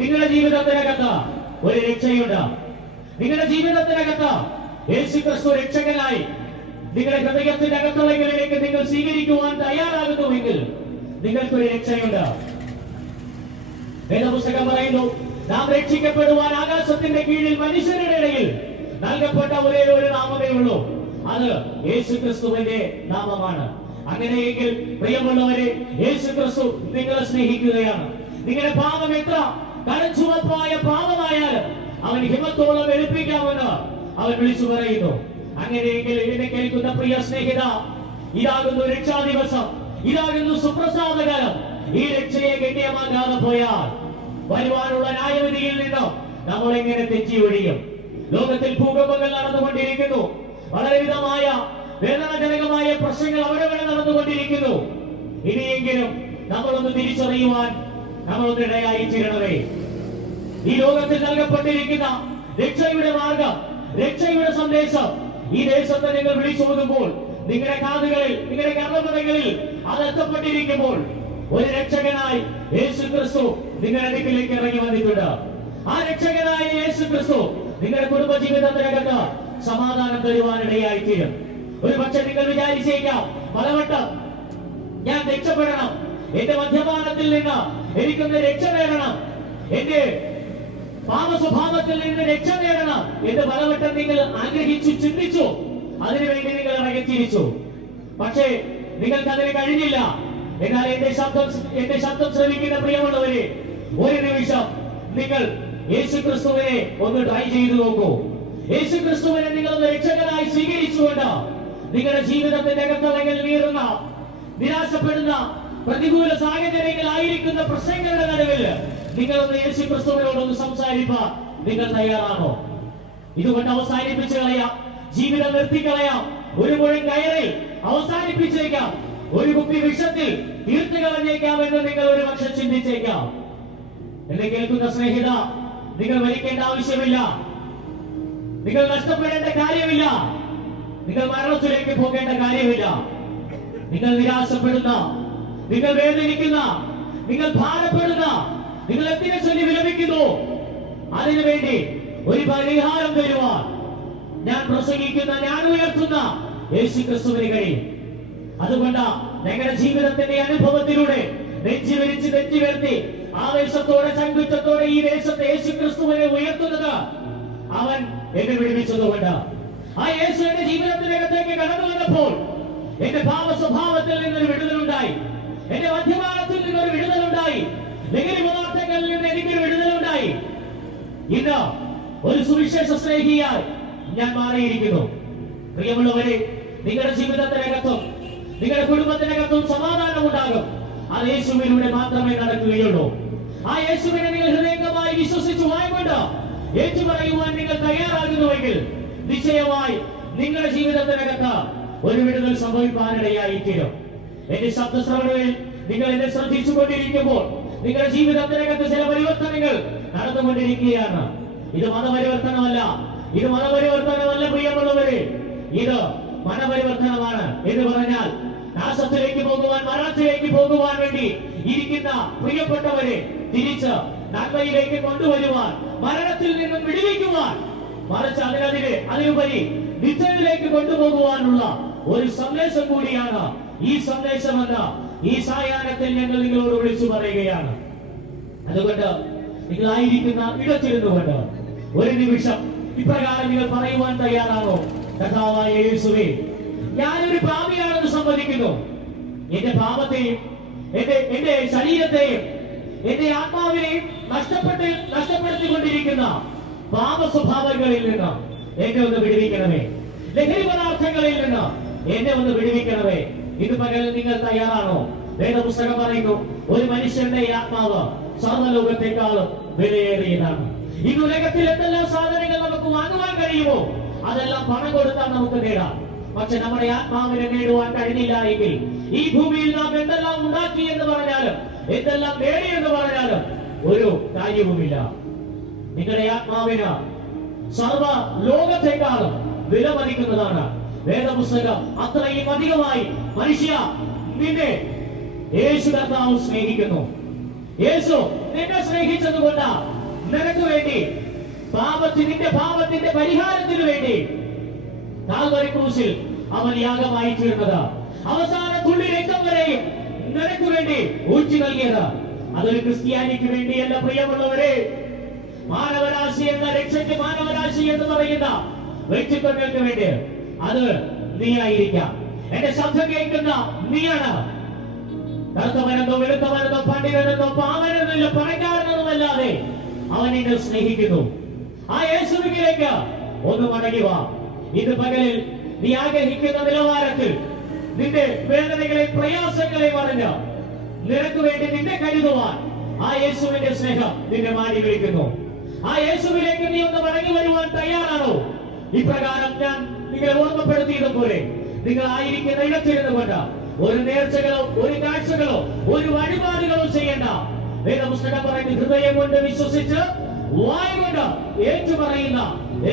നിങ്ങളുടെ ജീവിതത്തിനകത്ത് ഒരു രക്ഷയുണ്ട്. നിങ്ങളുടെ ജീവിതത്തിനകത്ത് യേശുക്രിസ്തു രക്ഷകനായി നിങ്ങളുടെ ഹൃദയത്തിന്റെ അകത്തുള്ളവരിലേക്ക് നിങ്ങൾ സ്വീകരിക്കുവാൻ തയ്യാറാകുന്നുവെങ്കിൽ നിങ്ങൾക്കൊരു രക്ഷയുണ്ട്. വേദപുസ്തകം പറയുന്നു, നാം രക്ഷിക്കപ്പെടുവാൻ ആകാശത്തിന്റെ കീഴിൽ മനുഷ്യരുടെ ഇടയിൽ നൽകപ്പെട്ട ഒരേ ഒരു നാമമേ ഉള്ളൂ, അത് യേശുക്രിസ്തുവിന്റെ നാമമാണ്. അങ്ങനെയെങ്കിൽ പ്രിയമുള്ളവരെ, യേശുക്രിസ്തു നിങ്ങളെ സ്നേഹിക്കുകയാണ്. നിങ്ങളുടെ പാപം എത്ര കടുംചുവപ്പായ പാപമായാലും അവൻ ഹിമത്തോളം വെളുപ്പിക്കാമെന്ന് അവൻ വിളിച്ചു പറയുന്നു. അങ്ങനെയെങ്കിൽ എന്നെ കേൾക്കുന്ന പ്രിയ സ്നേഹിത, ഇതാകുന്നു രക്ഷാ ദിവസം, ഇതാകുന്നു സുപ്രസാദകാലം. ഈ രക്ഷയെ ഗണ്യമാക്കാതെ പോയാൽ വരുവാനുള്ള ന്യായവിധിയിൽ നിന്ന് നമ്മൾ എങ്ങനെ തെറ്റി ഒഴിയും? ലോകത്തിൽ ഭൂകമ്പങ്ങൾ നടന്നുകൊണ്ടിരിക്കുന്നു. വളരെ വിധമായ വേദനാജനകമായ പ്രശ്നങ്ങൾ അവിടെ നടന്നുകൊണ്ടിരിക്കുന്നു. ഇനിയെങ്കിലും നമ്മളൊന്ന് തിരിച്ചറിയുവാൻ നമ്മളൊന്ന് ഇടയായി തീരണമേ. ഈ ലോകത്തിൽ നൽകപ്പെട്ടിരിക്കുന്ന രക്ഷയുടെ മാർഗം, രക്ഷയുടെ സന്ദേശം ഈ ദേശത്ത് നിങ്ങൾ വിളിച്ചോതുമ്പോൾ, നിങ്ങളുടെ കാതുകളിൽ, നിങ്ങളുടെ കർമ്മപദങ്ങളിൽ അത് എത്തപ്പെട്ടിരിക്കുമ്പോൾ, ഒരു രക്ഷകനായി യേശുക്രിസ്തു നിങ്ങളുടെ അടുക്കിലേക്ക് ഇറങ്ങി വന്നിട്ടുണ്ട്. ആ രക്ഷകനായ യേശുക്രിസ്തു നിങ്ങളുടെ കുടുംബ ജീവിതത്തിനകത്ത് സമാധാനം തരുവാനിടയായി തീരും. ഒരു പക്ഷെ നിങ്ങൾ വിചാരിച്ചേക്കാം, പലവട്ടം ഞാൻ രക്ഷപ്പെടണം, എന്റെ മദ്യപാനത്തിൽ നിന്ന് എനിക്കൊന്ന് രക്ഷ നേടണം, എന്റെ പാപ സ്വഭാവത്തിൽ നിന്ന് രക്ഷ നേടണം എന്ന് പലവട്ടം നിങ്ങൾ ആഗ്രഹിച്ചു, ചിന്തിച്ചു. അതിനുവേണ്ടി നിങ്ങൾ ഇറങ്ങിത്തിരിച്ചു. പക്ഷേ നിങ്ങൾക്ക് അതിന് കഴിഞ്ഞില്ല. എന്നാൽ എന്റെ ശബ്ദം ശ്രമിക്കുന്ന പ്രിയമുള്ളവരെ, ഒരു നിമിഷം നിങ്ങൾ യേശുക്രിസ്തുവിനെ ഒന്ന് ട്രൈ ചെയ്തു നോക്കൂ. യേശുക്രിസ്തുവിനെ നിങ്ങൾ ഒന്ന് രക്ഷകനായി സ്വീകരിച്ചുകൊണ്ട് നിങ്ങളുടെ ജീവിതത്തിന്റെ അകത്തളങ്ങൾ നീറുന്ന, നിരാശപ്പെടുന്ന, പ്രതികൂല സാഹചര്യങ്ങളായിരിക്കുന്ന പ്രശ്നങ്ങളുടെ നടുവിൽ നിങ്ങളൊന്ന് യേശുക്രിസ്തുവിനോടൊന്ന് സംസാരിപ്പാൻ നിങ്ങൾ തയ്യാറാണോ? ഇതുകൊണ്ട് അവസാനിപ്പിച്ചു കളയാം, ജീവിതം നിർത്തിക്കളയാം, ഒരു മുഴം കയറിൽ അവസാനിപ്പിച്ചേക്കാം, ഒരു കുപ്പി വിഷത്തിൽ തീർത്തു കളഞ്ഞേക്കാം എന്ന് നിങ്ങൾ ഒരു പക്ഷെ ചിന്തിച്ചേക്കാം. എന്നെ കേൾക്കുന്ന സ്നേഹിത, നിങ്ങൾ മരിക്കേണ്ട ആവശ്യമില്ല, നിങ്ങൾ നഷ്ടപ്പെടേണ്ട കാര്യമില്ല, നിങ്ങൾ മരണത്തിലേക്ക് പോകേണ്ട കാര്യമില്ല. നിങ്ങൾ നിരാശപ്പെടുന്ന, നിങ്ങൾ വേദനിക്കുന്ന, നിങ്ങൾ ഭാരപ്പെടുന്ന, നിങ്ങൾ എന്തിനെ ചൊല്ലി വിലപിക്കുന്നു, അതിനുവേണ്ടി ഒരു പരിഹാരം തരുവാൻ ഞാൻ പ്രസംഗിക്കുന്ന, ഞാൻ ഉയർത്തുന്ന യേശുക്രിസ്തുവിന് കഴിയും. അതുകൊണ്ട് ഞങ്ങളുടെ ജീവിതത്തിന്റെ അനുഭവത്തിലൂടെ നെഞ്ചിവരിച്ച് നെഞ്ചിവർത്തി ആവേശത്തോടെ, ചങ്കുറ്റത്തോടെ ഈ ദേശത്തെ യേശുക്രിസ്തുവിനെ ഉയർത്തുന്നത് അവൻ എന്നെ വിടുവിച്ചതുകൊണ്ട്. ആ യേശു എന്റെ ജീവിതത്തിനകത്തേക്ക് കടന്നു വന്നപ്പോൾ എന്റെ പാപ സ്വഭാവത്തിൽ നിന്നൊരു വിടുതലുണ്ടായി, എന്റെ മദ്യപാനത്തിൽ നിന്നൊരു വിടുതലുണ്ടായി, ലഹരി പദാർത്ഥങ്ങളിൽ നിന്ന് എനിക്കൊരു വിടുതലുണ്ടായി. ഇന്ന് ഒരു സുവിശേഷ സ്നേഹിയായി ഞാൻ മാറിയിരിക്കുന്നു. പ്രിയമുള്ളവരെ, നിങ്ങളുടെ ജീവിതത്തിനകത്തും നിങ്ങളുടെ കുടുംബത്തിനകത്തും സമാധാനം ഉണ്ടാകും. ആ യേശുവിലൂടെ മാത്രമേ നടക്കുകയുള്ളൂ. ആ യേശുവിനെ നിങ്ങൾ ഹൃദയംഗമായി വിശ്വസിച്ചു വായ്കൊണ്ട് ഏറ്റുപറയുവാൻ നിങ്ങൾ തയ്യാറാകുന്നുവെങ്കിൽ നിശ്ചയമായി നിങ്ങളുടെ ജീവിതത്തിനകത്ത് ഒരു വിടുതൽ സംഭവിക്കാനിടയായി തീരും. എന്റെ ശബ്ദശ്രവണങ്ങളിൽ നിങ്ങൾ എന്നെ ശ്രദ്ധിച്ചുകൊണ്ടിരിക്കുമ്പോൾ നിങ്ങളുടെ ജീവിതത്തിനകത്ത് ചില പരിവർത്തനങ്ങൾ നടന്നുകൊണ്ടിരിക്കുകയാണ്. ഇത് മതപരിവർത്തനമല്ല, ഇത് മതപരിവർത്തനമല്ല പ്രിയമുള്ളവരെ, ഇത് മനപരിവർത്തനമാണ്. എന്ന് പറഞ്ഞാൽ നാശത്തിലേക്ക് പോകുവാൻ, മരണത്തിലേക്ക് പോകുവാൻ വേണ്ടി ഇരിക്കുന്ന പ്രിയപ്പെട്ടവരെ തിരിച്ച് നന്മയിലേക്ക് കൊണ്ടുവരുവാൻ, മരണത്തിൽ നിന്നും വിടുവിക്കുവാൻ, മറിച്ച് അതിനുപരി നിത്യത്തിലേക്ക് കൊണ്ടുപോകുവാനുള്ള ഒരു സന്ദേശം കൂടിയാണ് ഈ സന്ദേശമെന്ന് ഈ സായാഹ്നത്തിൽ ഞങ്ങൾ നിങ്ങളോട് വിളിച്ചു പറയുകയാണ്. അതുകൊണ്ട് നിങ്ങളായിരിക്കുന്ന ഇടത്തിരുന്നുകൊണ്ട് ഒരു നിമിഷം ഇപ്രകാരം നിങ്ങൾ പറയുവാൻ തയ്യാറാണോ? കർത്താവായ യേശുവേ, ഞാനൊരു പാപിയാണെന്ന് സമ്മതിക്കുന്നു. എന്റെ പാപത്തെയും എന്റെ ശരീരത്തെയും എന്റെ ആത്മാവിനെയും നഷ്ടപ്പെടുത്തിക്കൊണ്ടിരിക്കുന്ന പാപ സ്വഭാവങ്ങളിൽ നിന്ന് എന്നെ ഒന്ന് വിടുവിക്കണമേ. ലഹരി പദാർത്ഥങ്ങളിൽ നിന്ന് എന്നെ ഒന്ന് വിടുവിക്കണമേ. ഇത് പകലിൽ നിങ്ങൾ തയ്യാറാണോ? വേദപുസ്തകം പറയുന്നു, ഒരു മനുഷ്യന്റെ ആത്മാവ് സർവ്വലോകത്തെക്കാളും വിലയേറിയതാണ്. ഈ ഉലകത്തിൽ എന്തെല്ലാം സാധനങ്ങൾ നമുക്ക് വാങ്ങുവാൻ കഴിയുമോ അതെല്ലാം പണം കൊടുത്താൽ നമുക്ക് നേടാം. പക്ഷെ നമ്മുടെ ആത്മാവിനെ നേടുവാൻ കഴിഞ്ഞില്ല എങ്കിൽ ഈ ഭൂമിയിൽ നാം എന്തെല്ലാം ഉണ്ടാക്കി എന്ന് പറഞ്ഞാലും എന്തെല്ലാം നേടി എന്ന് പറഞ്ഞാലും ഒരു കാര്യവുമില്ല. നിങ്ങളുടെ ആത്മാവിന് സർവ ലോകത്തെക്കാളും വിലമതിക്കുന്നതാണ് വേദപുസ്തകം. അത്രയും അധികമായി മനുഷ്യ നിന്നെ യേശു കർത്താവ് സ്നേഹിക്കുന്നു. യേശു നിന്നെ സ്നേഹിച്ചതുകൊണ്ട് നിനക്ക് വേണ്ടി നിന്റെ പാപത്തിന്റെ പരിഹാരത്തിന് വേണ്ടി കാൽവരി ക്രൂശിൽ അവൻ യാഗമായി തീർന്നത്, അവസാന തുള്ളി രക്തം വരെയും നിനക്ക് വേണ്ടി ഊറ്റി നൽകിയത്. അതൊരു ക്രിസ്ത്യാനിക്ക് വേണ്ടിയല്ല പ്രിയമുള്ളവരെ. മാനവരാശി എന്ന രക്ഷയ്ക്ക് മാനവരാശി എന്ന് പറയുന്ന വ്യക്തിത്വങ്ങൾക്ക് വേണ്ടി അത് നീ ആയിരിക്കാം. എന്റെ ശബ്ദം കേൾക്കുന്ന നീയാണ്. കറുത്തവനെന്നോ വെളുത്തവനെന്നോ പണ്ഡിതനെന്നോ പാവനെന്നോ പണക്കാരനെന്നുമല്ലാതെ അവൻ നിന്നെ സ്നേഹിക്കുന്നു. ആ യേശുവിലേക്ക് ഒന്ന് മടങ്ങി വാ. ഇത് പകലിൽ നീ ആഗ്രഹിക്കുന്ന നിലവാരത്തിൽ നിന്റെ വേദനകളെ പ്രയാസങ്ങളെ പറഞ്ഞ് നിനക്ക് വേണ്ടി നിന്നെ കരുതുവാൻ ആ യേശുവിന്റെ സ്നേഹം നിന്നെ മാറി വിളിക്കുന്നു. ആ യേശുവിലേക്ക് നീ ഒന്ന് മടങ്ങി വരുവാൻ തയ്യാറാണോ? ഇപ്രകാരം ഞാൻ നിങ്ങളെ ഓർമ്മപ്പെടുത്തിയതുപോലെ നിങ്ങൾ ആയിരിക്കുന്ന ഇടത്തിരുന്നു കൊണ്ട് ഒരു നേർച്ചകളോ ഒരു കാഴ്ചകളോ ഒരു വഴിപാടുകളോ ചെയ്യേണ്ട. വേദപുസ്തകം പറയുന്ന ഹൃദയം കൊണ്ട് വിശ്വസിച്ച് വായ കൊണ്ട് ഏറ്റുപറയുന്ന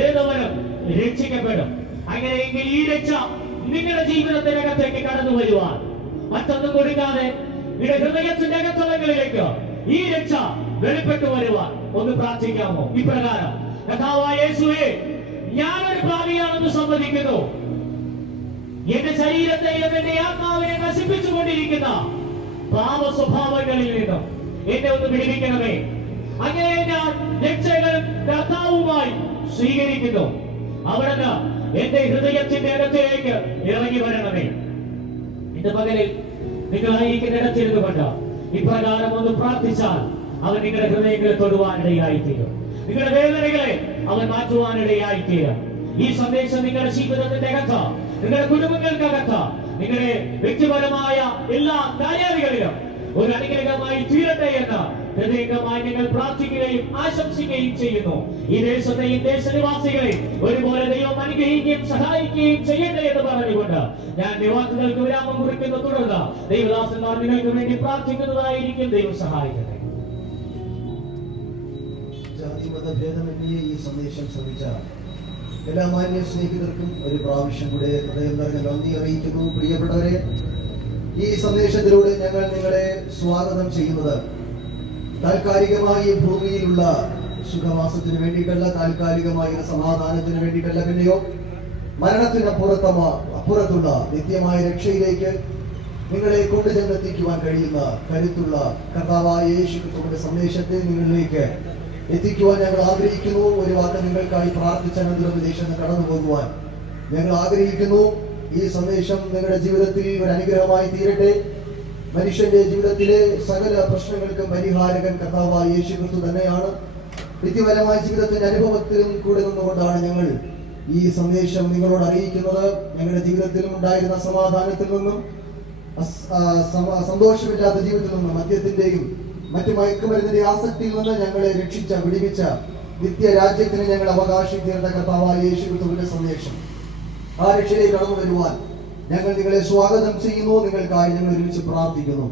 ഏതവരും രക്ഷിക്കപ്പെടും. അങ്ങനെയെങ്കിൽ ഈ രക്ഷ നിങ്ങളുടെ ജീവിതത്തിനകത്തേക്ക് കടന്നു വരുവാൻ മറ്റൊന്നും കൊടുക്കാതെ നിങ്ങളുടെ ഹൃദയത്തിന്റെ അകത്തളങ്ങളിലേക്ക് ഈ രക്ഷ വെളിപ്പെട്ടു വരുവാൻ ഒന്ന് പ്രാർത്ഥിക്കാമോ? ഇപ്രകാരം, കർത്താവായ യേശുവേ, ഞാനൊരു പാപിയാണെന്ന് സമ്മതിക്കുന്നു. എന്റെ ശരീരത്തെയും എന്റെ ആത്മാവിനെ നശിപ്പിച്ചുകൊണ്ടിരിക്കുന്ന പാപ സ്വഭാവങ്ങളിൽ നിന്നും എന്നെ ഒന്ന് വിടുവിക്കണമേ. അങ്ങനെ ഞാൻ രക്ഷകൻ കർത്താവുമായി സ്വീകരിക്കുന്നു. അവിടുന്ന് എന്റെ ഹൃദയത്തിന്റെ അകത്തേക്ക് ഇറങ്ങി വരണമേ. ഇന്ന് പകലിൽ നിങ്ങളായിരിക്കുന്ന ഇടത്തിരുന്നു കൊണ്ട് ഇപ്രകാരം ഒന്ന് പ്രാർത്ഥിച്ചാൽ അവൻ നിങ്ങളുടെ ഹൃദയങ്ങളെ തൊടുവാനിടയായിത്തീരും. നിങ്ങളുടെ വേദനകളെ അവൻ മാറ്റുവാനിടയായിത്തീരും. ഈ സന്ദേശം നിങ്ങളുടെ ജീവിതത്തിന്റെ അകത്ത്, നിങ്ങളുടെ കുടുംബങ്ങൾക്കകത്ത്, നിങ്ങളുടെ വ്യക്തിപരമായ എല്ലാ കാര്യങ്ങളിലും ഒരു അനുഗ്രഹമായി തീരട്ടെ എന്ന് ഹൃദയംഗമായി നിങ്ങൾ പ്രാർത്ഥിക്കുകയും ആശംസിക്കുകയും ചെയ്യുന്നു. ഈ ദേശത്തെയും ദേശനിവാസികളെയും ഒരുപോലെ ദൈവം അനുഗ്രഹിക്കുകയും സഹായിക്കുകയും ചെയ്യട്ടെ എന്ന് പറഞ്ഞുകൊണ്ട് ഞാൻ വാക്കുകൾക്ക് വിരാമം കുറിക്കുന്നു. തുടർന്ന് ദൈവദാസന്മാർ നിങ്ങൾക്ക് വേണ്ടി പ്രാർത്ഥിക്കുന്നതായിരിക്കും. ദൈവം സഹായിക്കട്ടെ. ജാതിമതഭേദമന്യേ ഈ സന്ദേശം ശ്രമിച്ച എല്ലാ മാന്യ സ്നേഹിതർക്കും ഒരു പ്രാവശ്യം കൂടെ ഹൃദയം നിറഞ്ഞ നന്ദി അറിയിക്കുന്നു. പ്രിയപ്പെട്ടവരെ, ഈ സന്ദേശത്തിലൂടെ ഞങ്ങൾ നിങ്ങളെ സ്വാഗതം ചെയ്യുന്നത് താൽക്കാലികമായി ഭൂമിയിലുള്ള സുഖവാസത്തിന് വേണ്ടിയിട്ടല്ല, താൽക്കാലികമായ സമാധാനത്തിന് വേണ്ടിയിട്ടല്ല, പിന്നെയോ മരണത്തിനപ്പുറത്തുള്ള നിത്യമായ രക്ഷയിലേക്ക് നിങ്ങളെ കൊണ്ടുചെന്നെത്തിക്കുവാൻ കഴിയുന്ന കരുത്തുള്ള കർത്താവായ യേശു ക്രിസ്തുവിന്റെ സന്ദേശത്തെ നിങ്ങളിലേക്ക് എത്തിക്കുവാൻ ഞങ്ങൾ ആഗ്രഹിക്കുന്നു. ഒരു വാക്ക് നിങ്ങൾക്കായി പ്രാർത്ഥിച്ച വിദേശത്ത് കടന്നു പോകുവാൻ ഞങ്ങൾ ആഗ്രഹിക്കുന്നു. ഈ സന്ദേശം നിങ്ങളുടെ ജീവിതത്തിൽ ഒരു അനുഗ്രഹമായി തീരട്ടെ. മനുഷ്യന്റെ ജീവിതത്തിലെ സകല പ്രശ്നങ്ങൾക്കും പരിഹാരകൻ കർത്താവായ യേശു ക്രിസ്തു തന്നെയാണ്. വ്യക്തിപരമായ ജീവിതത്തിന്റെ അനുഭവത്തിലും കൂടെ നിന്നുകൊണ്ടാണ് ഞങ്ങൾ ഈ സന്ദേശം നിങ്ങളോട് അറിയിക്കുന്നത്. ഞങ്ങളുടെ ജീവിതത്തിലും ഉണ്ടായിരുന്ന സമാധാനത്തിൽ നിന്നും സന്തോഷമില്ലാത്ത ജീവിതത്തിൽ നിന്നും മദ്യത്തിന്റെയും മറ്റു മയക്കുമരുന്നിന്റെ ആസക്തിയിൽ നിന്ന് ഞങ്ങളെ വിടുവിച്ച നിത്യരാജ്യത്തിന് ഞങ്ങൾ അവകാശം തീർന്ന കർത്താവായ യേശു ക്രിസ്തുവിന്റെ സന്ദേശം, ആ രക്ഷയിലേക്ക് കടന്നു വരുവാൻ ഞങ്ങൾ നിങ്ങളെ സ്വാഗതം ചെയ്യുന്നു. നിങ്ങൾക്കായി ഞങ്ങൾ ഒരുമിച്ച് പ്രാർത്ഥിക്കുന്നു.